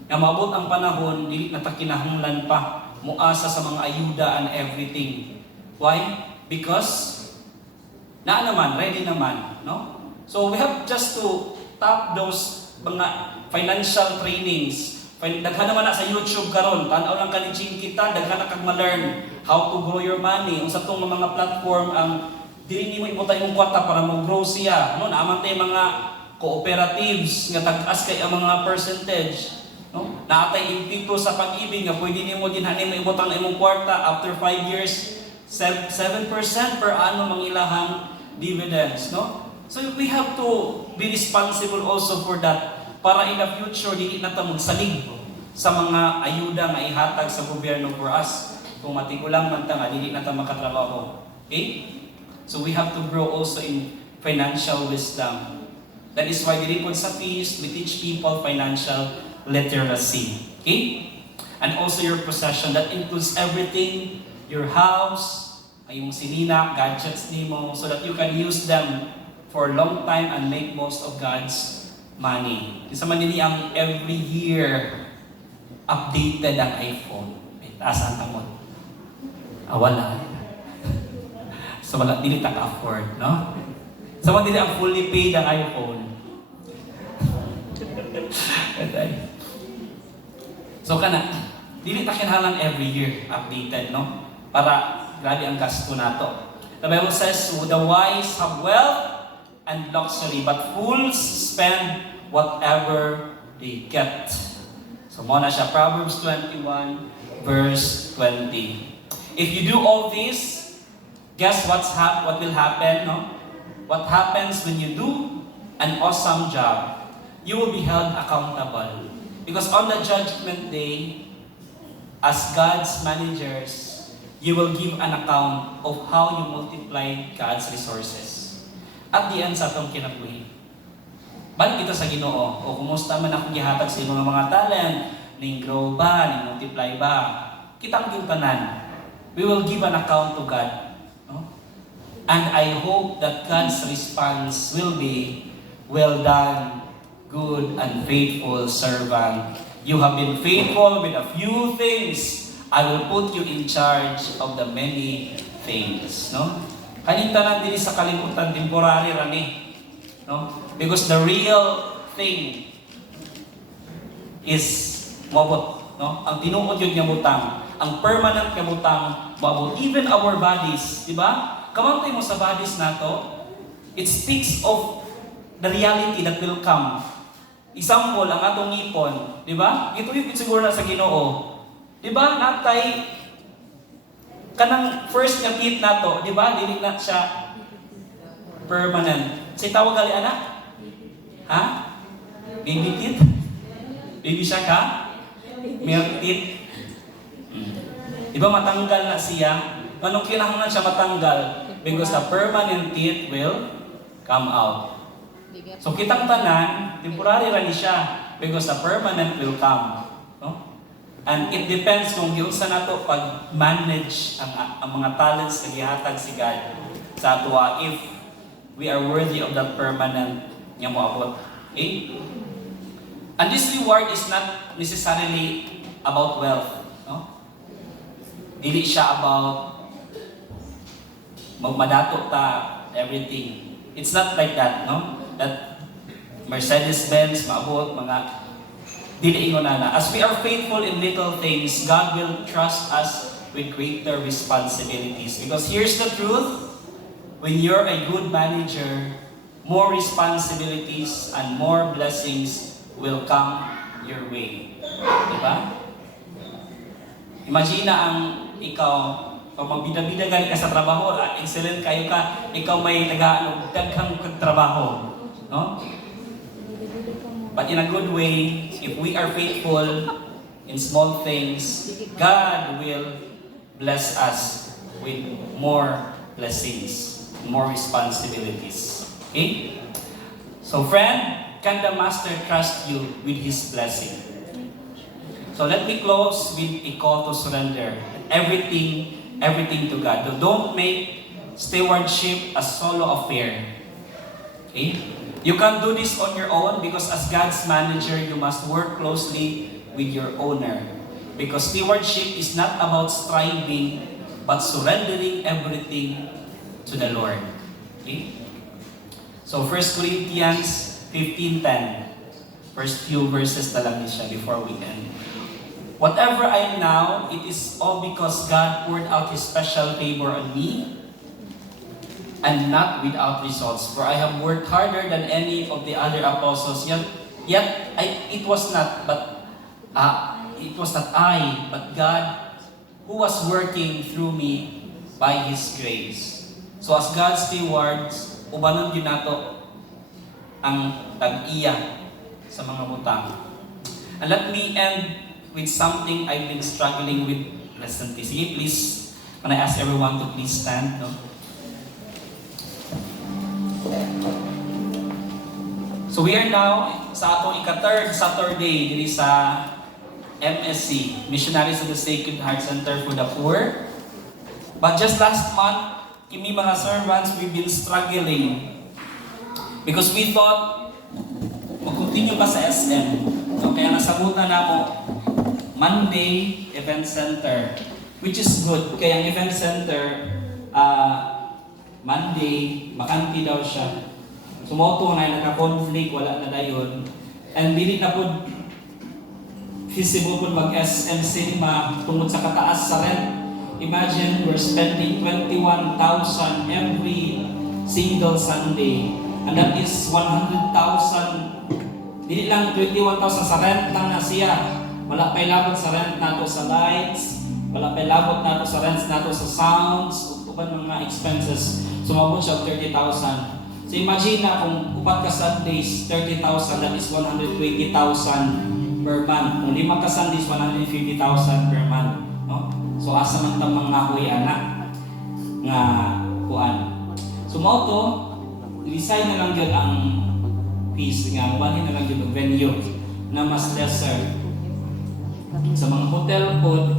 Na maabot ang panahon, dili na ta kinahanglan pa muasa sa mga ayuda and everything. Why? Because na naman, ready naman, no? So we have just to tap those mga financial trainings. Daghan naman na sa YouTube karon, tan-aw lang kanijing kita, daghan na kag ma-learn how to grow your money. Unsa tong mga platform ang dili nimo imutay imong kwarta para mo-grow siya, no? Naaman tay mga cooperatives nga tag-as kay ang mga percentage, no? Naatay impito sa pag-ibig nga pwede nimo dinhanin mo ibutang imong kwarta after 5 years, 7% per annum ang ilahang dividends, no? So we have to be responsible also for that para in the future dili na ta magsalig sa mga ayuda nga ihatag sa gobyerno for us. Kung matigulang man ta nga dili na ta makatrabaho. Okay? So we have to grow also in financial wisdom. That is why dili pod sa feast we teach people financial literacy. Okay? And also your possession, that includes everything, your house, yung sinina, gadgets nimo, so that you can use them for a long time and make most of God's money. Isa man din ang every year updated ang iPhone. Taas ang tamod. Wala. So wala, dili ta ka-afford, no? Sa man din ang fully paid ang iPhone. So kana, dili ta kinahanglan every year updated, no? Para grabe ang gasto nato. The Bible says, the wise have wealth and luxury, but fools spend whatever they get. So muna siya, Proverbs 21 verse 20. If you do all this, guess what will happen, no? What happens when you do an awesome job? You will be held accountable. Because on the judgment day, as God's managers, you will give an account of how you multiply God's resources. At the end sa atong kinabuhi. Balik kita sa Ginoo, o kumusta man akong gihatag sa imong mga talent, ning grow ba, ning multiply ba? Kitang tanan. We will give an account to God. No? And I hope that God's response will be, well done, good and faithful servant. You have been faithful with a few things. I will put you in charge of the many things. No? Kaning tanan dili sa kalibutan temporary rani, no? Because the real thing is mabot, no? Ang tinuod yun nga butang, ang permanent nga butang mabot. Even our bodies, di ba? Kamantay mo sa bodies nato, it speaks of the reality that will come. Example, ang atong ngipon, di ba? Ito yung siguro na sa Ginoo. Di ba? Natay kanang first nga teeth nato, di ba? Dili na siya permanent. Say tawag gali anak? Ha? Baby teeth? Baby siya ka? Milk teeth? Di ba matanggal na siya? Anong kinahanglan siya matanggal? Because the permanent teeth will come out. So kitang tanan, temporary ra ni siya because the permanent will come. No? And it depends kung giunsa nato pag-manage ang mga talents na gihatag si God sa atua if we are worthy of that permanent nga moabot. Okay? And this reward is not necessarily about wealth. No? Dili siya about magmadato ta everything. It's not like that, no? That Mercedes-Benz maabot mga dili ingon na. As we are faithful in little things, God will trust us with greater responsibilities. Because here's the truth, when you're a good manager, more responsibilities and more blessings will come your way. Diba? Imagine ang ikaw Pag magbida-bida galing ka sa trabaho, excellent kayo ka, ikaw may daghang trabaho. No? But in a good way, if we are faithful in small things, God will bless us with more blessings, more responsibilities. Okay? So friend, can the Master trust you with His blessing? So let me close with a call to surrender. Everything to God. Don't make stewardship a solo affair. Okay? You can't do this on your own because as God's manager, you must work closely with your owner. Because stewardship is not about striving, but surrendering everything to the Lord. Okay? So 1 Corinthians 15:10. First few verses na lang siya before we end. Whatever I am now, it is all because God poured out His special favor on me, and not without results. For I have worked harder than any of the other apostles. Yet it was not I, but God who was working through me by His grace. So as God's stewards, ubanon din nato ang tag-iya sa mga butang. And let me end with something I've been struggling with recently. Sige, please, can I ask everyone to please stand? No? So we are now sa atong ika-third Saturday diri sa MSC, Missionaries of the Sacred Heart Center for the Poor. But just last month, kimi mga servants, we've been struggling because we thought mag-continue pa sa SM. So kaya nasabutan na ako Monday Event Center, which is good. Kaya ang Event Center, Monday, makanti daw siya. Sumoto na naka-conflict, wala na dayon. And dili na po feasible po mag-SM cinema tungod sa kataas sa rent. Imagine, we're spending 21,000 every single Sunday. And that is 100,000. Dili lang 21,000 sa rent lang na siya. Wala pa'y labot sa rent nato sa lights, wala pa'y labot nato sa rents nato sa sounds, uban mga expenses. Sumabot siya 30,000. So imagine na kung upat ka Sundays, 30,000, that is 120,000 per month. Kung 5 ka Sundays, 150,000 per month. No? So asa man tamang nga kuy anak nga kuan. So mao to, design na lang gyud ang fees nga, wali na lang gyud ang venue na mas lesser. Sa mga hotel po,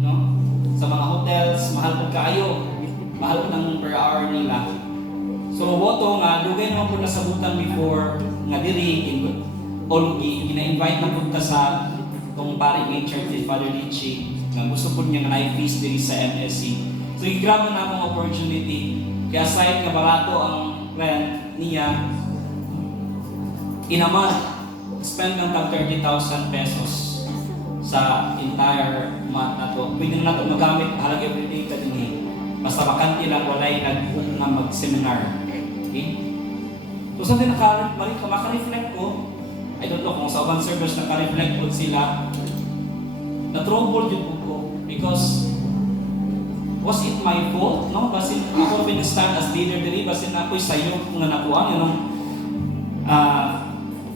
no? Sa mga hotels, mahal po kayo. Mahal po ng per hour nila. So, woto nga, dugay naman po nasabutan before nga diri, gina-invite na po ta sa itong pari may church ni Father Richie nga gusto po niya nga na-feast diri sa MSC. So, i-grab na namang opportunity. Kaya aside nga barato ang rent niya, inaman, spend ng tag 30,000 pesos sa entire month na to. Pwede na natin magamit halag everyday ka din eh. Basta bakante lang, walay nag-book na mag-seminar. Okay? So sa din maka-reflect ko, I don't know kung sa ubang servers naka-reflect po sila, na-trouble yun po ko. Because, was it my fault? No? Basin ako pinag-stand as leader diri, basin ako'y sayo kung nakuha,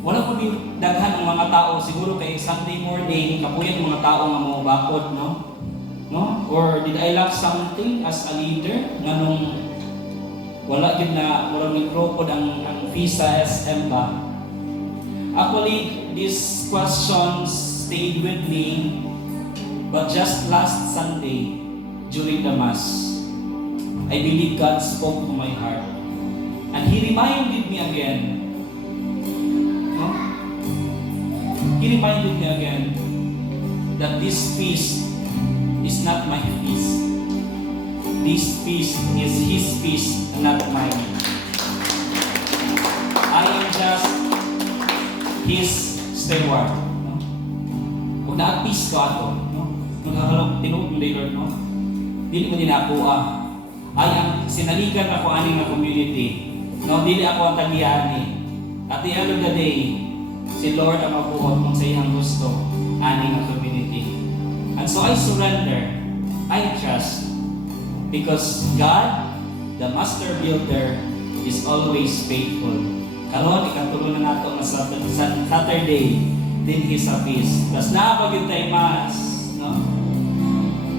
wala ko din daghan ng mga tao, siguro kay Sunday morning, kapuyan ng mga tao nga mga bakod, no? Or did I lack something as a leader? Nga nung wala yun na, walang nag-grow ang fees sa SM ba? Actually, these questions stayed with me, but just last Sunday, during the Mass, I believe God spoke to my heart. And He reminded me again, He reminded me again that this feast is not my feast. This feast is His feast, not mine. I am just His steward. No? Kung na-peace ka ito, no? Naghahalap tinuod mo Lord, no? Dili mo din ako, I am sinaligan ako aning na community. No? Dili ako ang tagiyani. At the end of the day, si Lord ang mabuhat kung sa iyang gusto, aning ang community. And so I surrender, I trust, Because God, the master builder, is always faithful. Karon ikatulo na nato nga Saturday din his feast. Tas naapag yung tayo mass, no?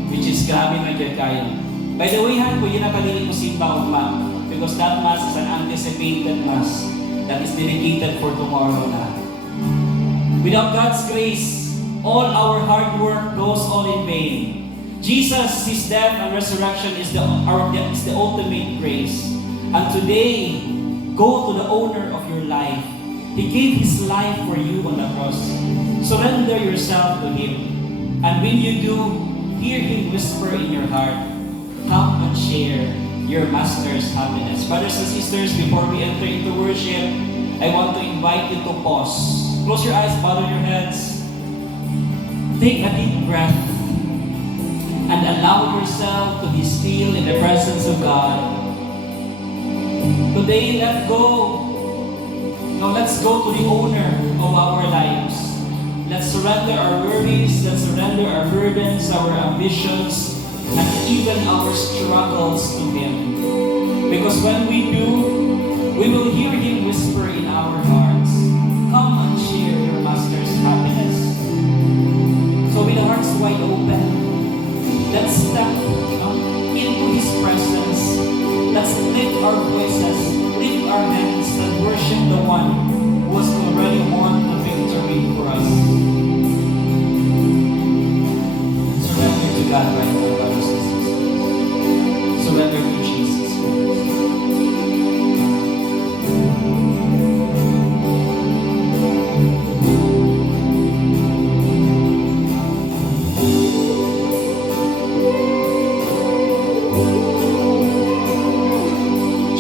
Which is grabe na dyan kayo. By the way, han, pwede na pagiging mo simba o ma. Because that mass is an anticipated mass that is dedicated for tomorrow na. Without God's grace, all our hard work goes all in vain. Jesus, His death and resurrection is the ultimate grace. And today, go to the owner of your life. He gave His life for you on the cross. Surrender yourself to Him. And when you do, hear Him whisper in your heart, come and share your Master's happiness. Brothers and sisters, before we enter into worship, I want to invite you to pause. Close your eyes, bow your heads. Take a deep breath and allow yourself to be still in the presence of God. Today, let's go to the owner of our lives. Let's surrender our worries, let's surrender our burdens, our ambitions, and even our struggles to Him. Because when we do, we will hear Him whisper in our hearts, come and share your Master's happiness. So with our hearts wide open, let's step into His presence. Let's lift our voices, lift our hands, and worship the one who has already won the victory for us. Surrender to God right now, brothers and sisters. Surrender to Jesus Christ.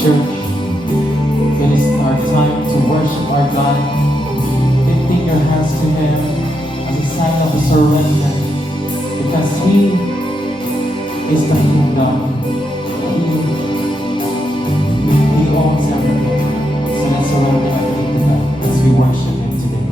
Church, it is our time to worship our God, lifting your hands to Him as a sign of surrender, because He is the kingdom. He owns everything. So let's surrender everything to God as we worship Him today.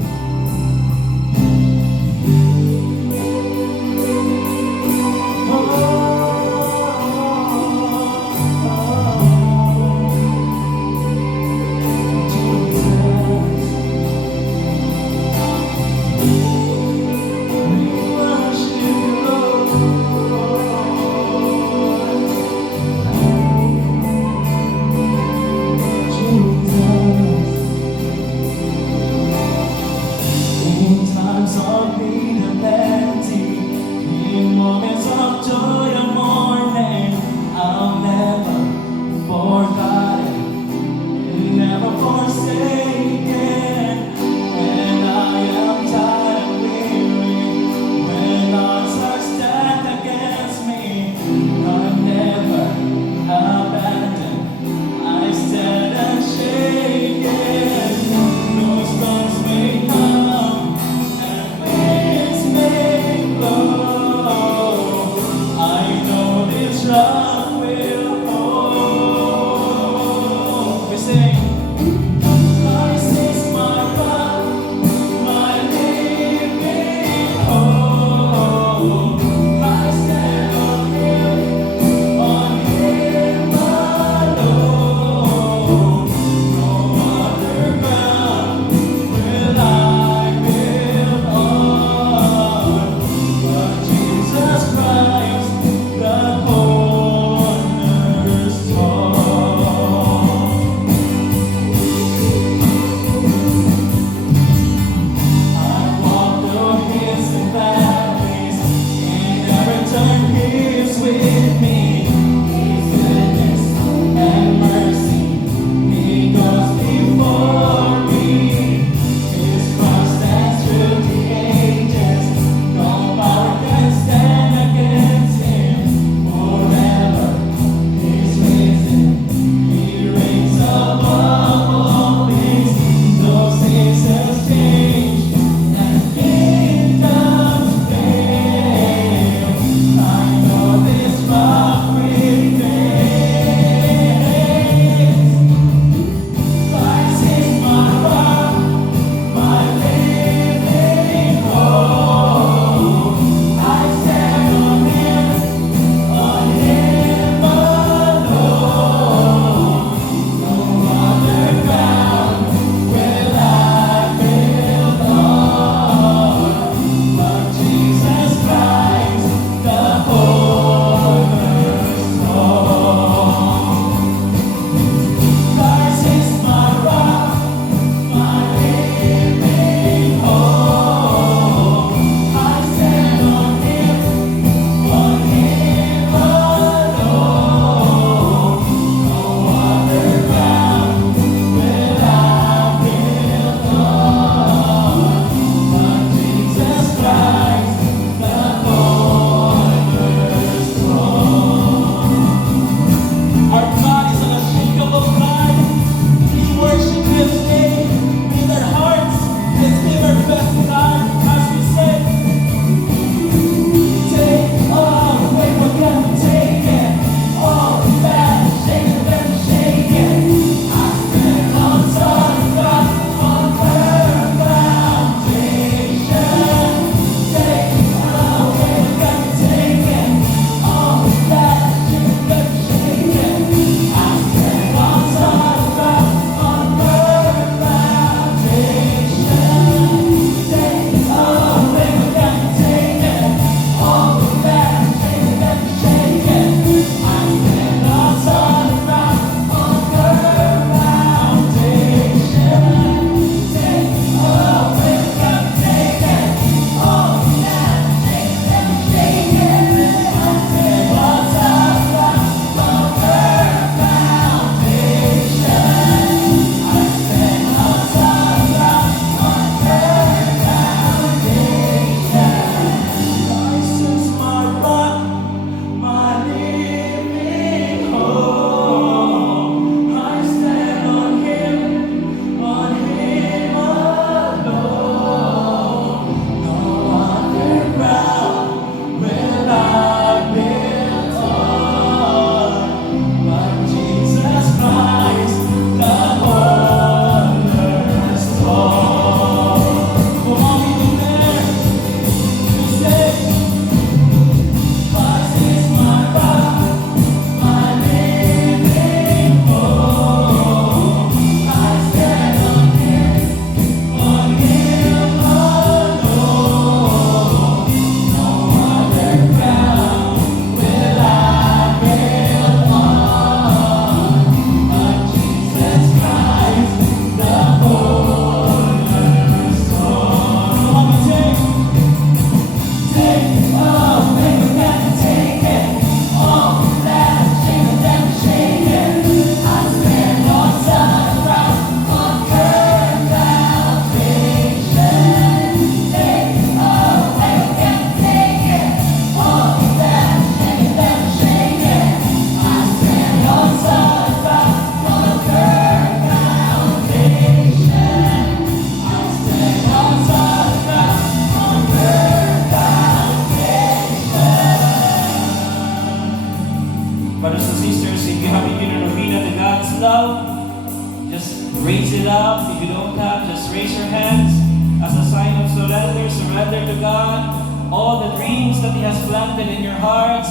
up. If you don't have, just raise your hands as a sign of surrender. Surrender to God all the dreams that He has planted in your hearts.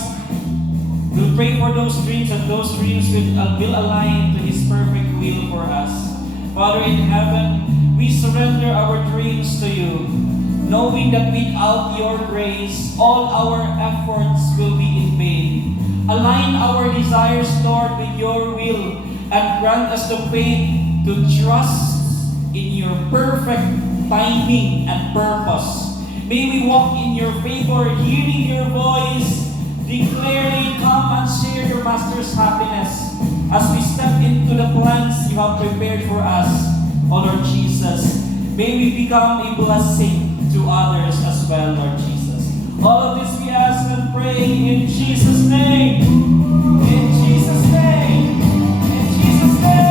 We'll pray for those dreams, and those dreams will align to His perfect will for us. Father in heaven, we surrender our dreams to You, knowing that without Your grace, all our efforts will be in vain. Align our desires, Lord, with Your will, and grant us the faith to trust in Your perfect timing and purpose. May we walk in Your favor, hearing Your voice, declaring, come and share Your Master's happiness as we step into the plans You have prepared for us, O Lord Jesus. May we become a blessing to others as well, Lord Jesus. All of this we ask and pray in Jesus' name. In Jesus' name. In Jesus' name.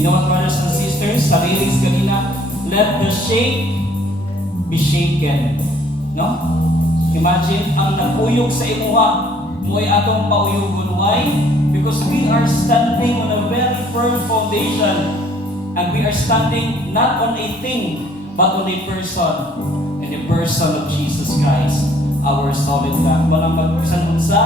You know what, brothers and sisters, sa lyrics kanina, let the shake be shaken. No? Imagine, ang nagpuyog sa imuha, mo'y atong pauyugon. Why? Because we are standing on a very firm foundation. And we are standing not on a thing, but on a person. And the person of Jesus Christ, our solid rock. Walang magsanunsa,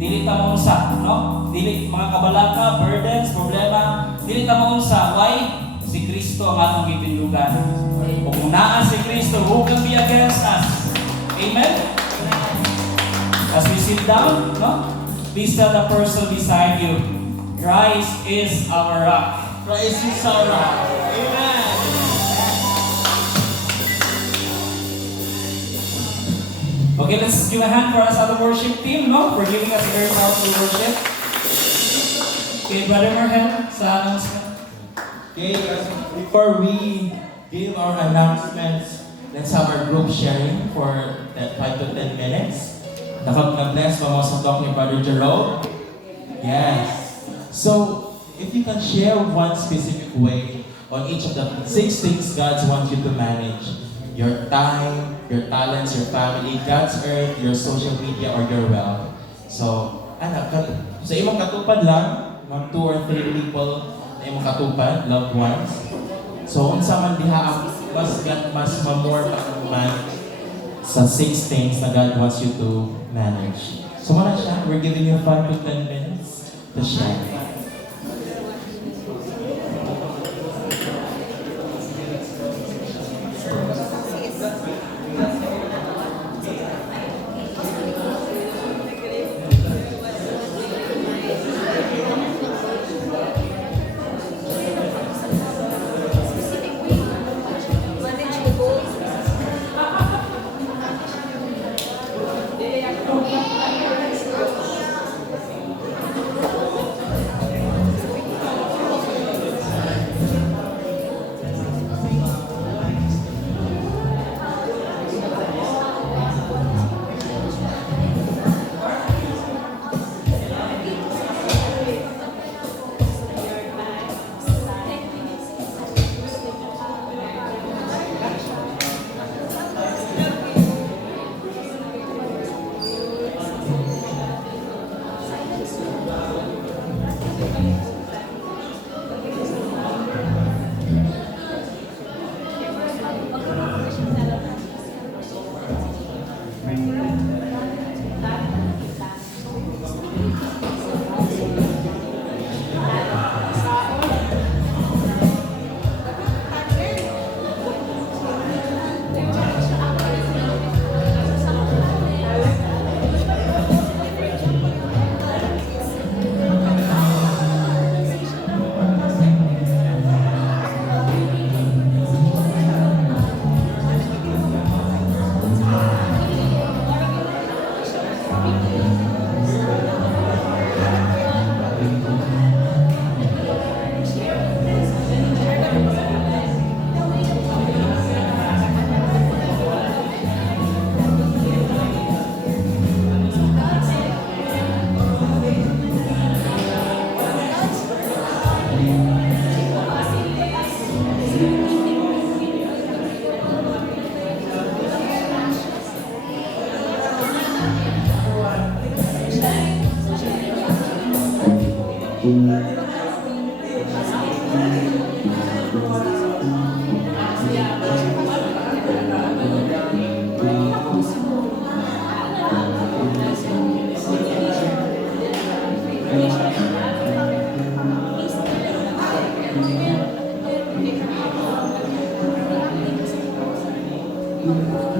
dili ta maunsa, no? Dili mga kabalaka, burdens, problema, dili ta maunsa. Why? Si Kristo ang atong gipindugan. Kung naa si Kristo, who can be against us? Amen? As we sit down, no? Please tell the person beside you, Christ is our rock. Christ is our rock. Amen. Okay, let's give a hand for us at the worship team, no? For giving us a very powerful worship. Okay, Brother Merhel, sa announcement. Okay, before we give our announcements, let's have our group sharing for that 5 to 10 minutes. Nakapag-bless pa mo sa talk ni Brother Jerome. Yes. So, if you can share one specific way on each of the 6 things God wants you to manage. Your time, your talents, your family, God's earth, your social media, or your wealth. So, sa imong katupad lang, mga 2 or 3 people na imong katupad, loved ones. So, unsa man diha, mas mamore pa man sa 6 things na God wants you to manage. So, muna siya, we're giving you 5 to 10 minutes to share. Okay,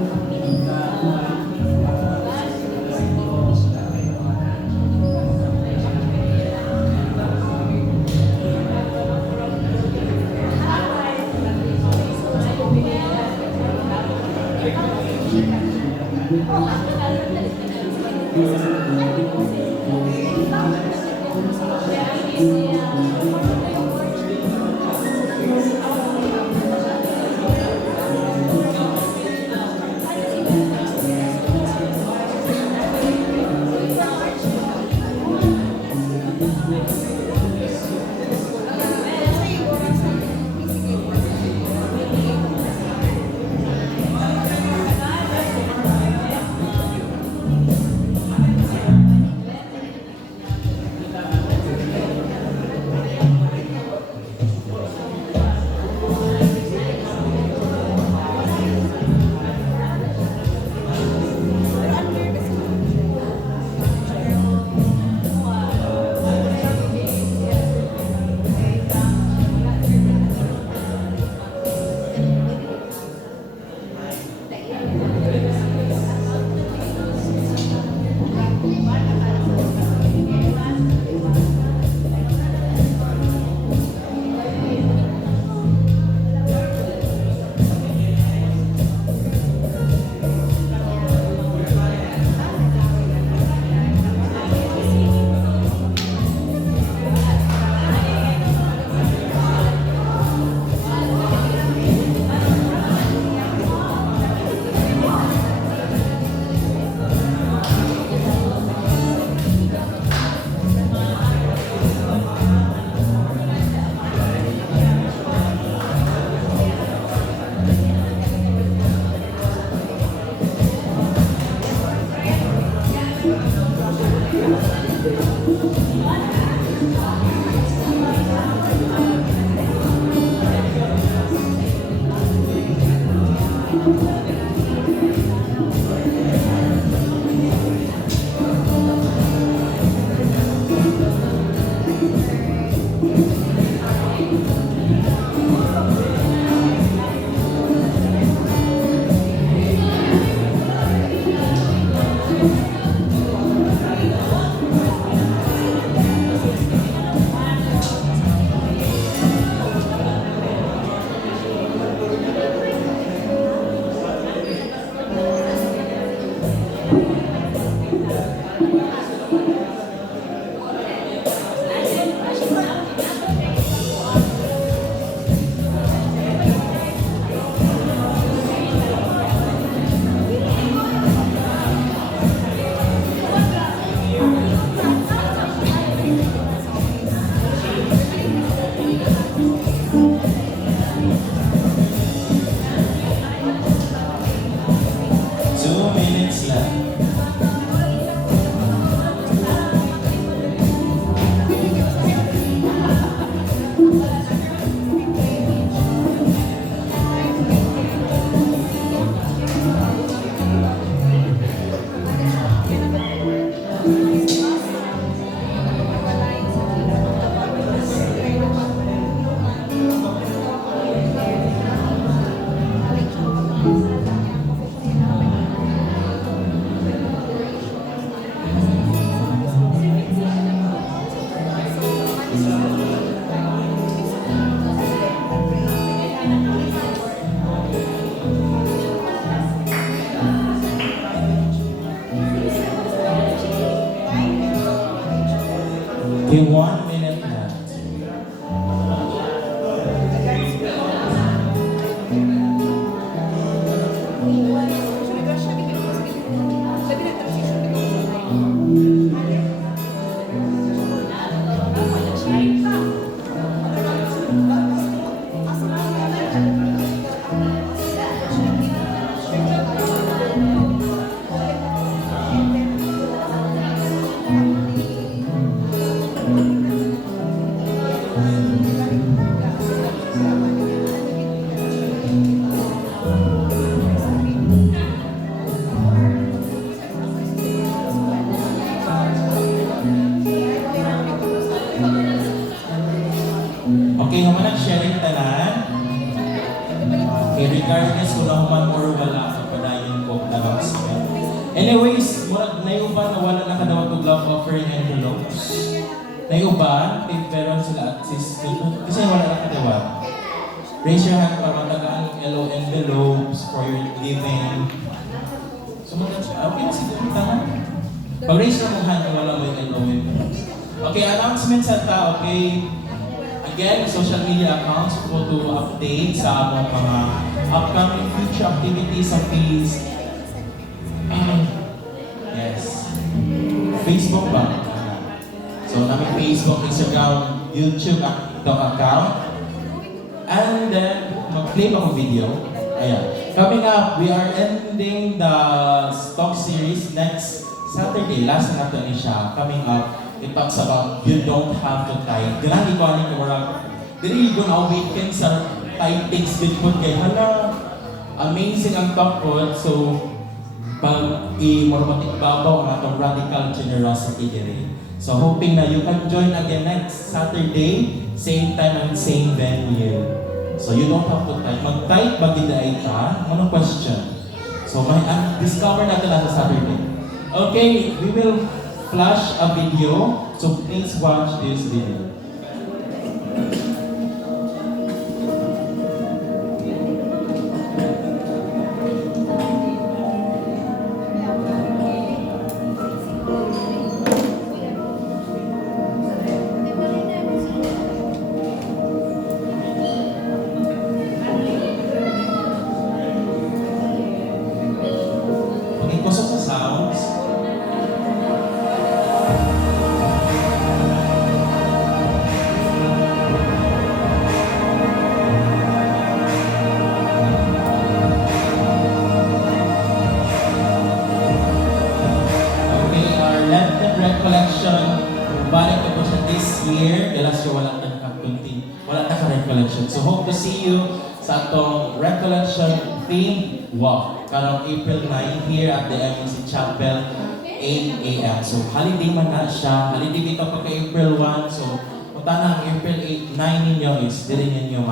1 minute left. Okay, regardless kung nahuman or wala, padayon ko announcement. Anyways, murag nayuban na wala nakadawat og love offering envelopes. Nayuban, pero sila at sis, kasi wala nakadawat. Raise your hand para matagaan ng yellow envelopes for your giving. So, okay na siguro tangan. Pag-raise your hand kung wala mo yung yellow envelopes. Okay, announcement sa ta, okay? Again, social media accounts po to update sa among mga upcoming future activities sa Face. Yes. Facebook ba? So, namin Facebook, Instagram, YouTube, TikTok account. And then, mag-play pa akong video. Ayan. Coming up, we are ending the stock series next Saturday. Last na natin siya. Coming up, it talks about you don't have to type. Ganang ikaw ko mura. Dili ko na weekend sa typings with food kay hala. Amazing ang top pod. So, pag i-mormatik babaw ang atong radical generosity diri. So, hoping na you can join again next Saturday, same time and same venue. So, you don't have to type. Mag-type ba gidaay ka? Anong question? So, discover natin na sa Saturday. Okay, we will flash a video. So, please watch this video. Okay, kusog sa sounds. Okay, our Lenten recollection, balik ko po siya this year. Last year wala naka-recollection. So hope to see you sa atong recollection theme walk. Karong April 9 here at the MEC Chapel, 8 a.m. So holiday man na siya. Holiday dito pa kay April 1. So punta na ang April 8, 9 ninyo is dili ninyo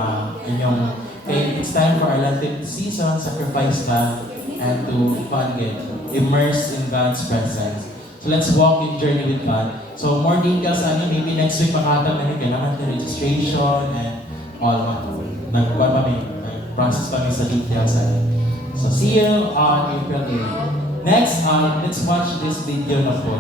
inyong okay, it's time for our Lenten season, sacrifice God and to get immersed in God's presence. So let's walk in journey with God. So more details maybe next week makatag na kailangan the registration and all nag-process kami sa details. So see you on April 8. Next, let's watch this video na po.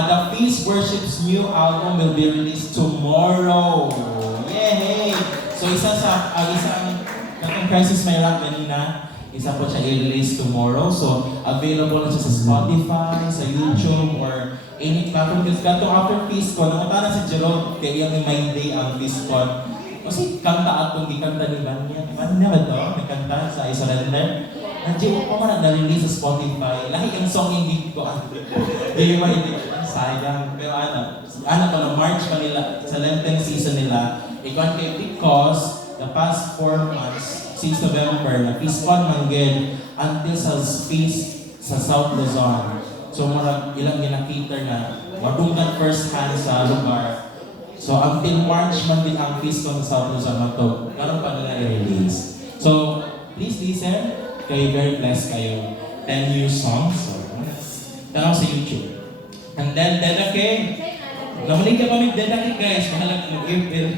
The Feast Worship's new album will be released tomorrow. Yay! So isang Natong Crisis May Rock kanina, isa po siya i-release tomorrow. So available na siya sa Spotify, sa YouTube, or any platform. Kasi katong after Feast ko, nakita na si Jerome, kaya yung may day ang Feast ko. Kasi kanta atong gikanta ni Vanya. Vanya ba ito? Nagkanta sa Isolender. Nandiyo ko man na-release sa Spotify. Lahi yung song yung gig ko. Hindi mo sayang. Pero ano to na March pa nila, sa Lenten season nila, Ikaw kay because the past 4 months, since November, na-peaceful man gid until sa space sa South Luzon. So murag ilang ginakita na madunggan first hand sa lugar. So until March man din ang peaceful sa South Luzon mato. Karon pa nila i-release. So please listen, kay very blessed kayo. 10 new songs. So, tanaw sa YouTube. And then Dedake. Namalig ka kami Dedake guys. Mahalang mag-April.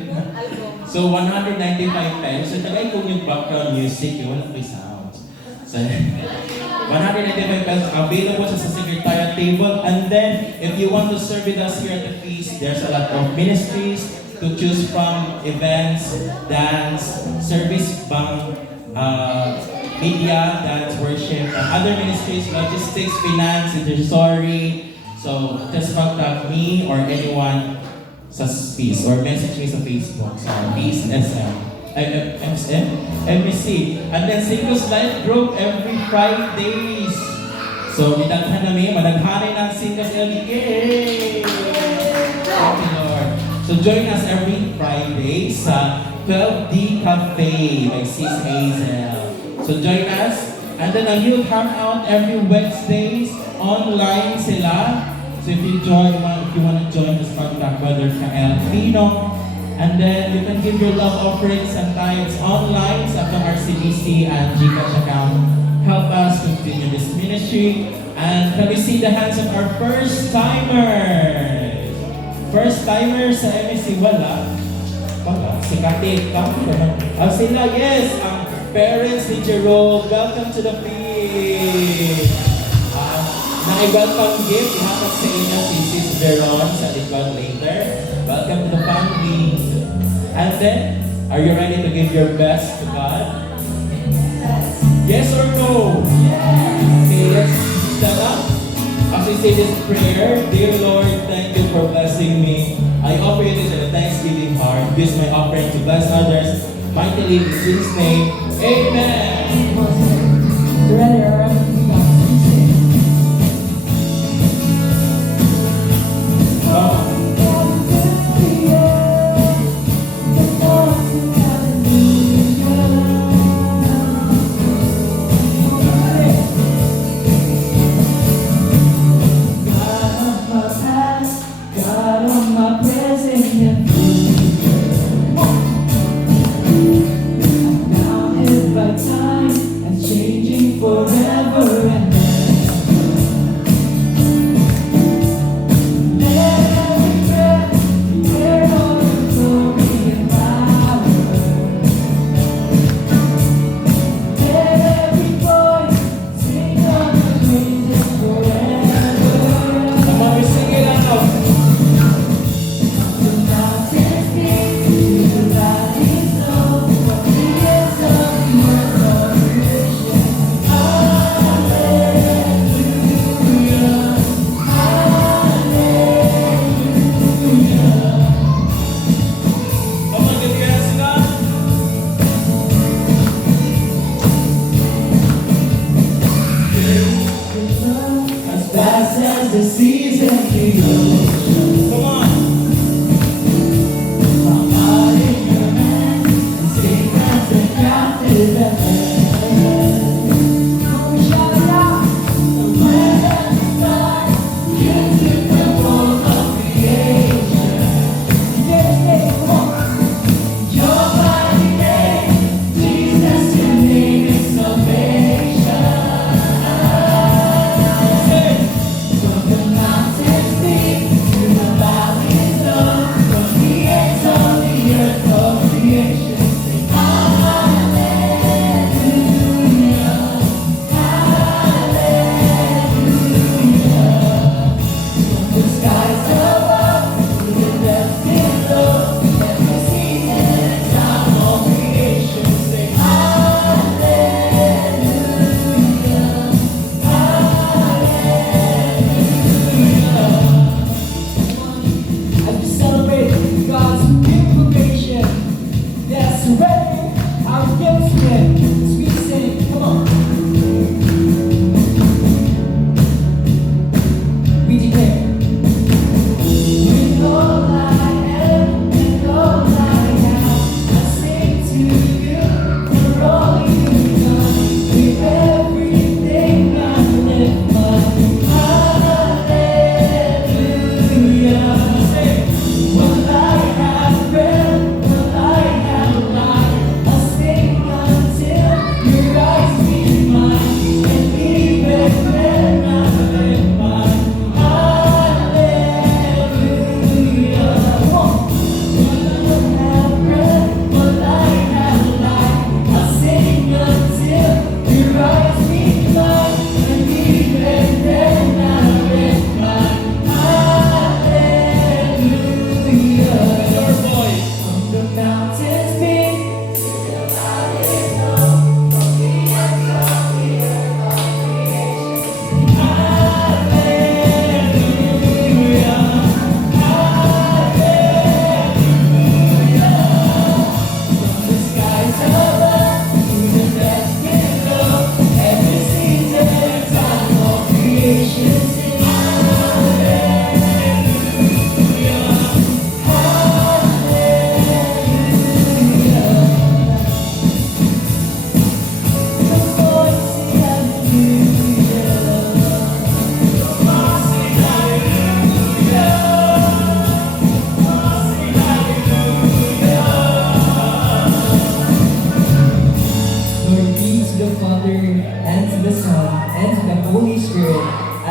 So 195 pesos. So tagay kong yung background music. Yung walang may sounds. So 195 pesos available sa secretariat table. And then if you want to serve with us here at the feast, there's a lot of ministries to choose from: events, dance, service bank, media, dance, worship, and other ministries, logistics, finance, intercessory. So just contact me or anyone sa Peace or message me sa Facebook sa Peace SM. MSC. And then Singles Life Group every Fridays. So midaghan namin, madaghanay ng Singles LDK. Thank you, Lord. So join us every Friday sa 12D Cafe by Sis Hazel. So join us. And then ang youth hangout every Wednesdays online sila. So if you want to join, just contact Brother Kael Pino. And then you can give your love offerings and tithes online sa atong RCBC and GCash account. Help us continue this ministry. And can we see the hands of our first timers? First timers sa MSC, wala. Si Katik, sila, yes, ang parents ni Jerome, welcome to the feast. Na-welcome gift, ihatag sa inyo si Sis Veron sa likod later. Welcome to the family. And then, are you ready to give your best to God? Yes or no? Okay, let's stand up. As we say this prayer, dear Lord, thank you for blessing me. I offer you this in a thanksgiving heart. Use my offering to bless others. Mightily in Jesus' name. Amen.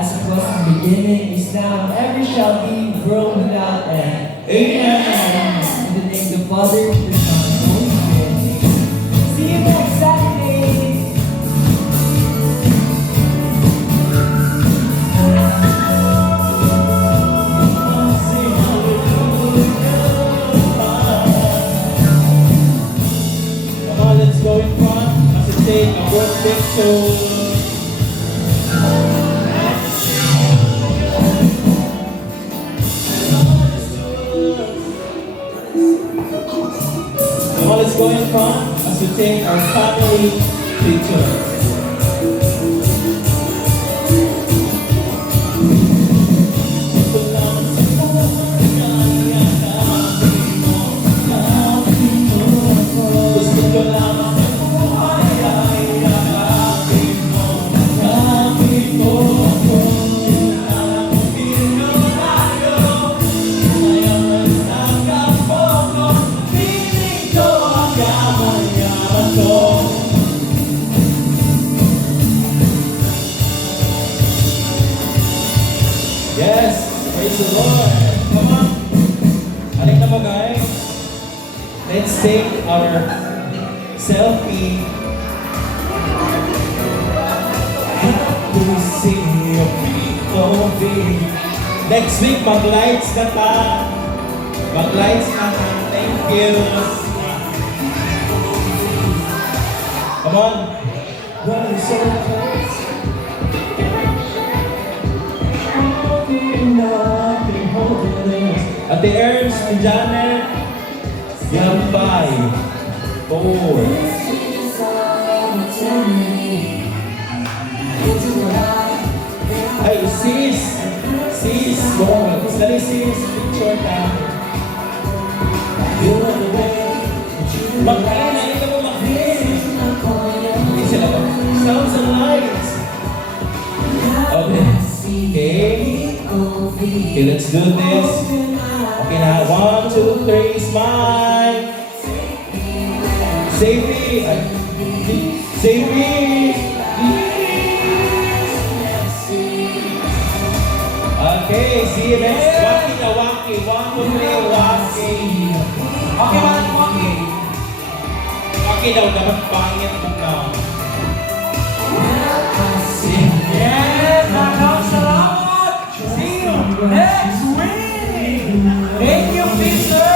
as it was in the beginning, is now, and ever shall be, world without end. Amen. In the name of the Father, the Son, and the Holy Spirit. See you next Saturday. Come on, let's go in front as we take a group picture. Come on, let's go in front as we take our family picture. Gusto ko lamang Yes, praise the Lord. Come on. Balik na mo guys. Let's take our selfie. Happy to see you people be. Next week, mag-lights na ta. Mag-lights na ta. Thank you. Come on. We're so close. At the Ernst and Janet, young 5, 4. Ay, sis, go. Dali sis, picture ka. Mag-in, hindi ka mo mag-in. Hindi sila ba? Sounds and lights. Okay, let's do this. Okay na, 1, 2, 3, smile. Safety. Okay, see you next. Walkie na walkie. 1, 2, 3, walkie. Okay, man, okay. Walkie daw, dapat pangit mo na. Yes, salamat. See you next week. Thank you, Peter.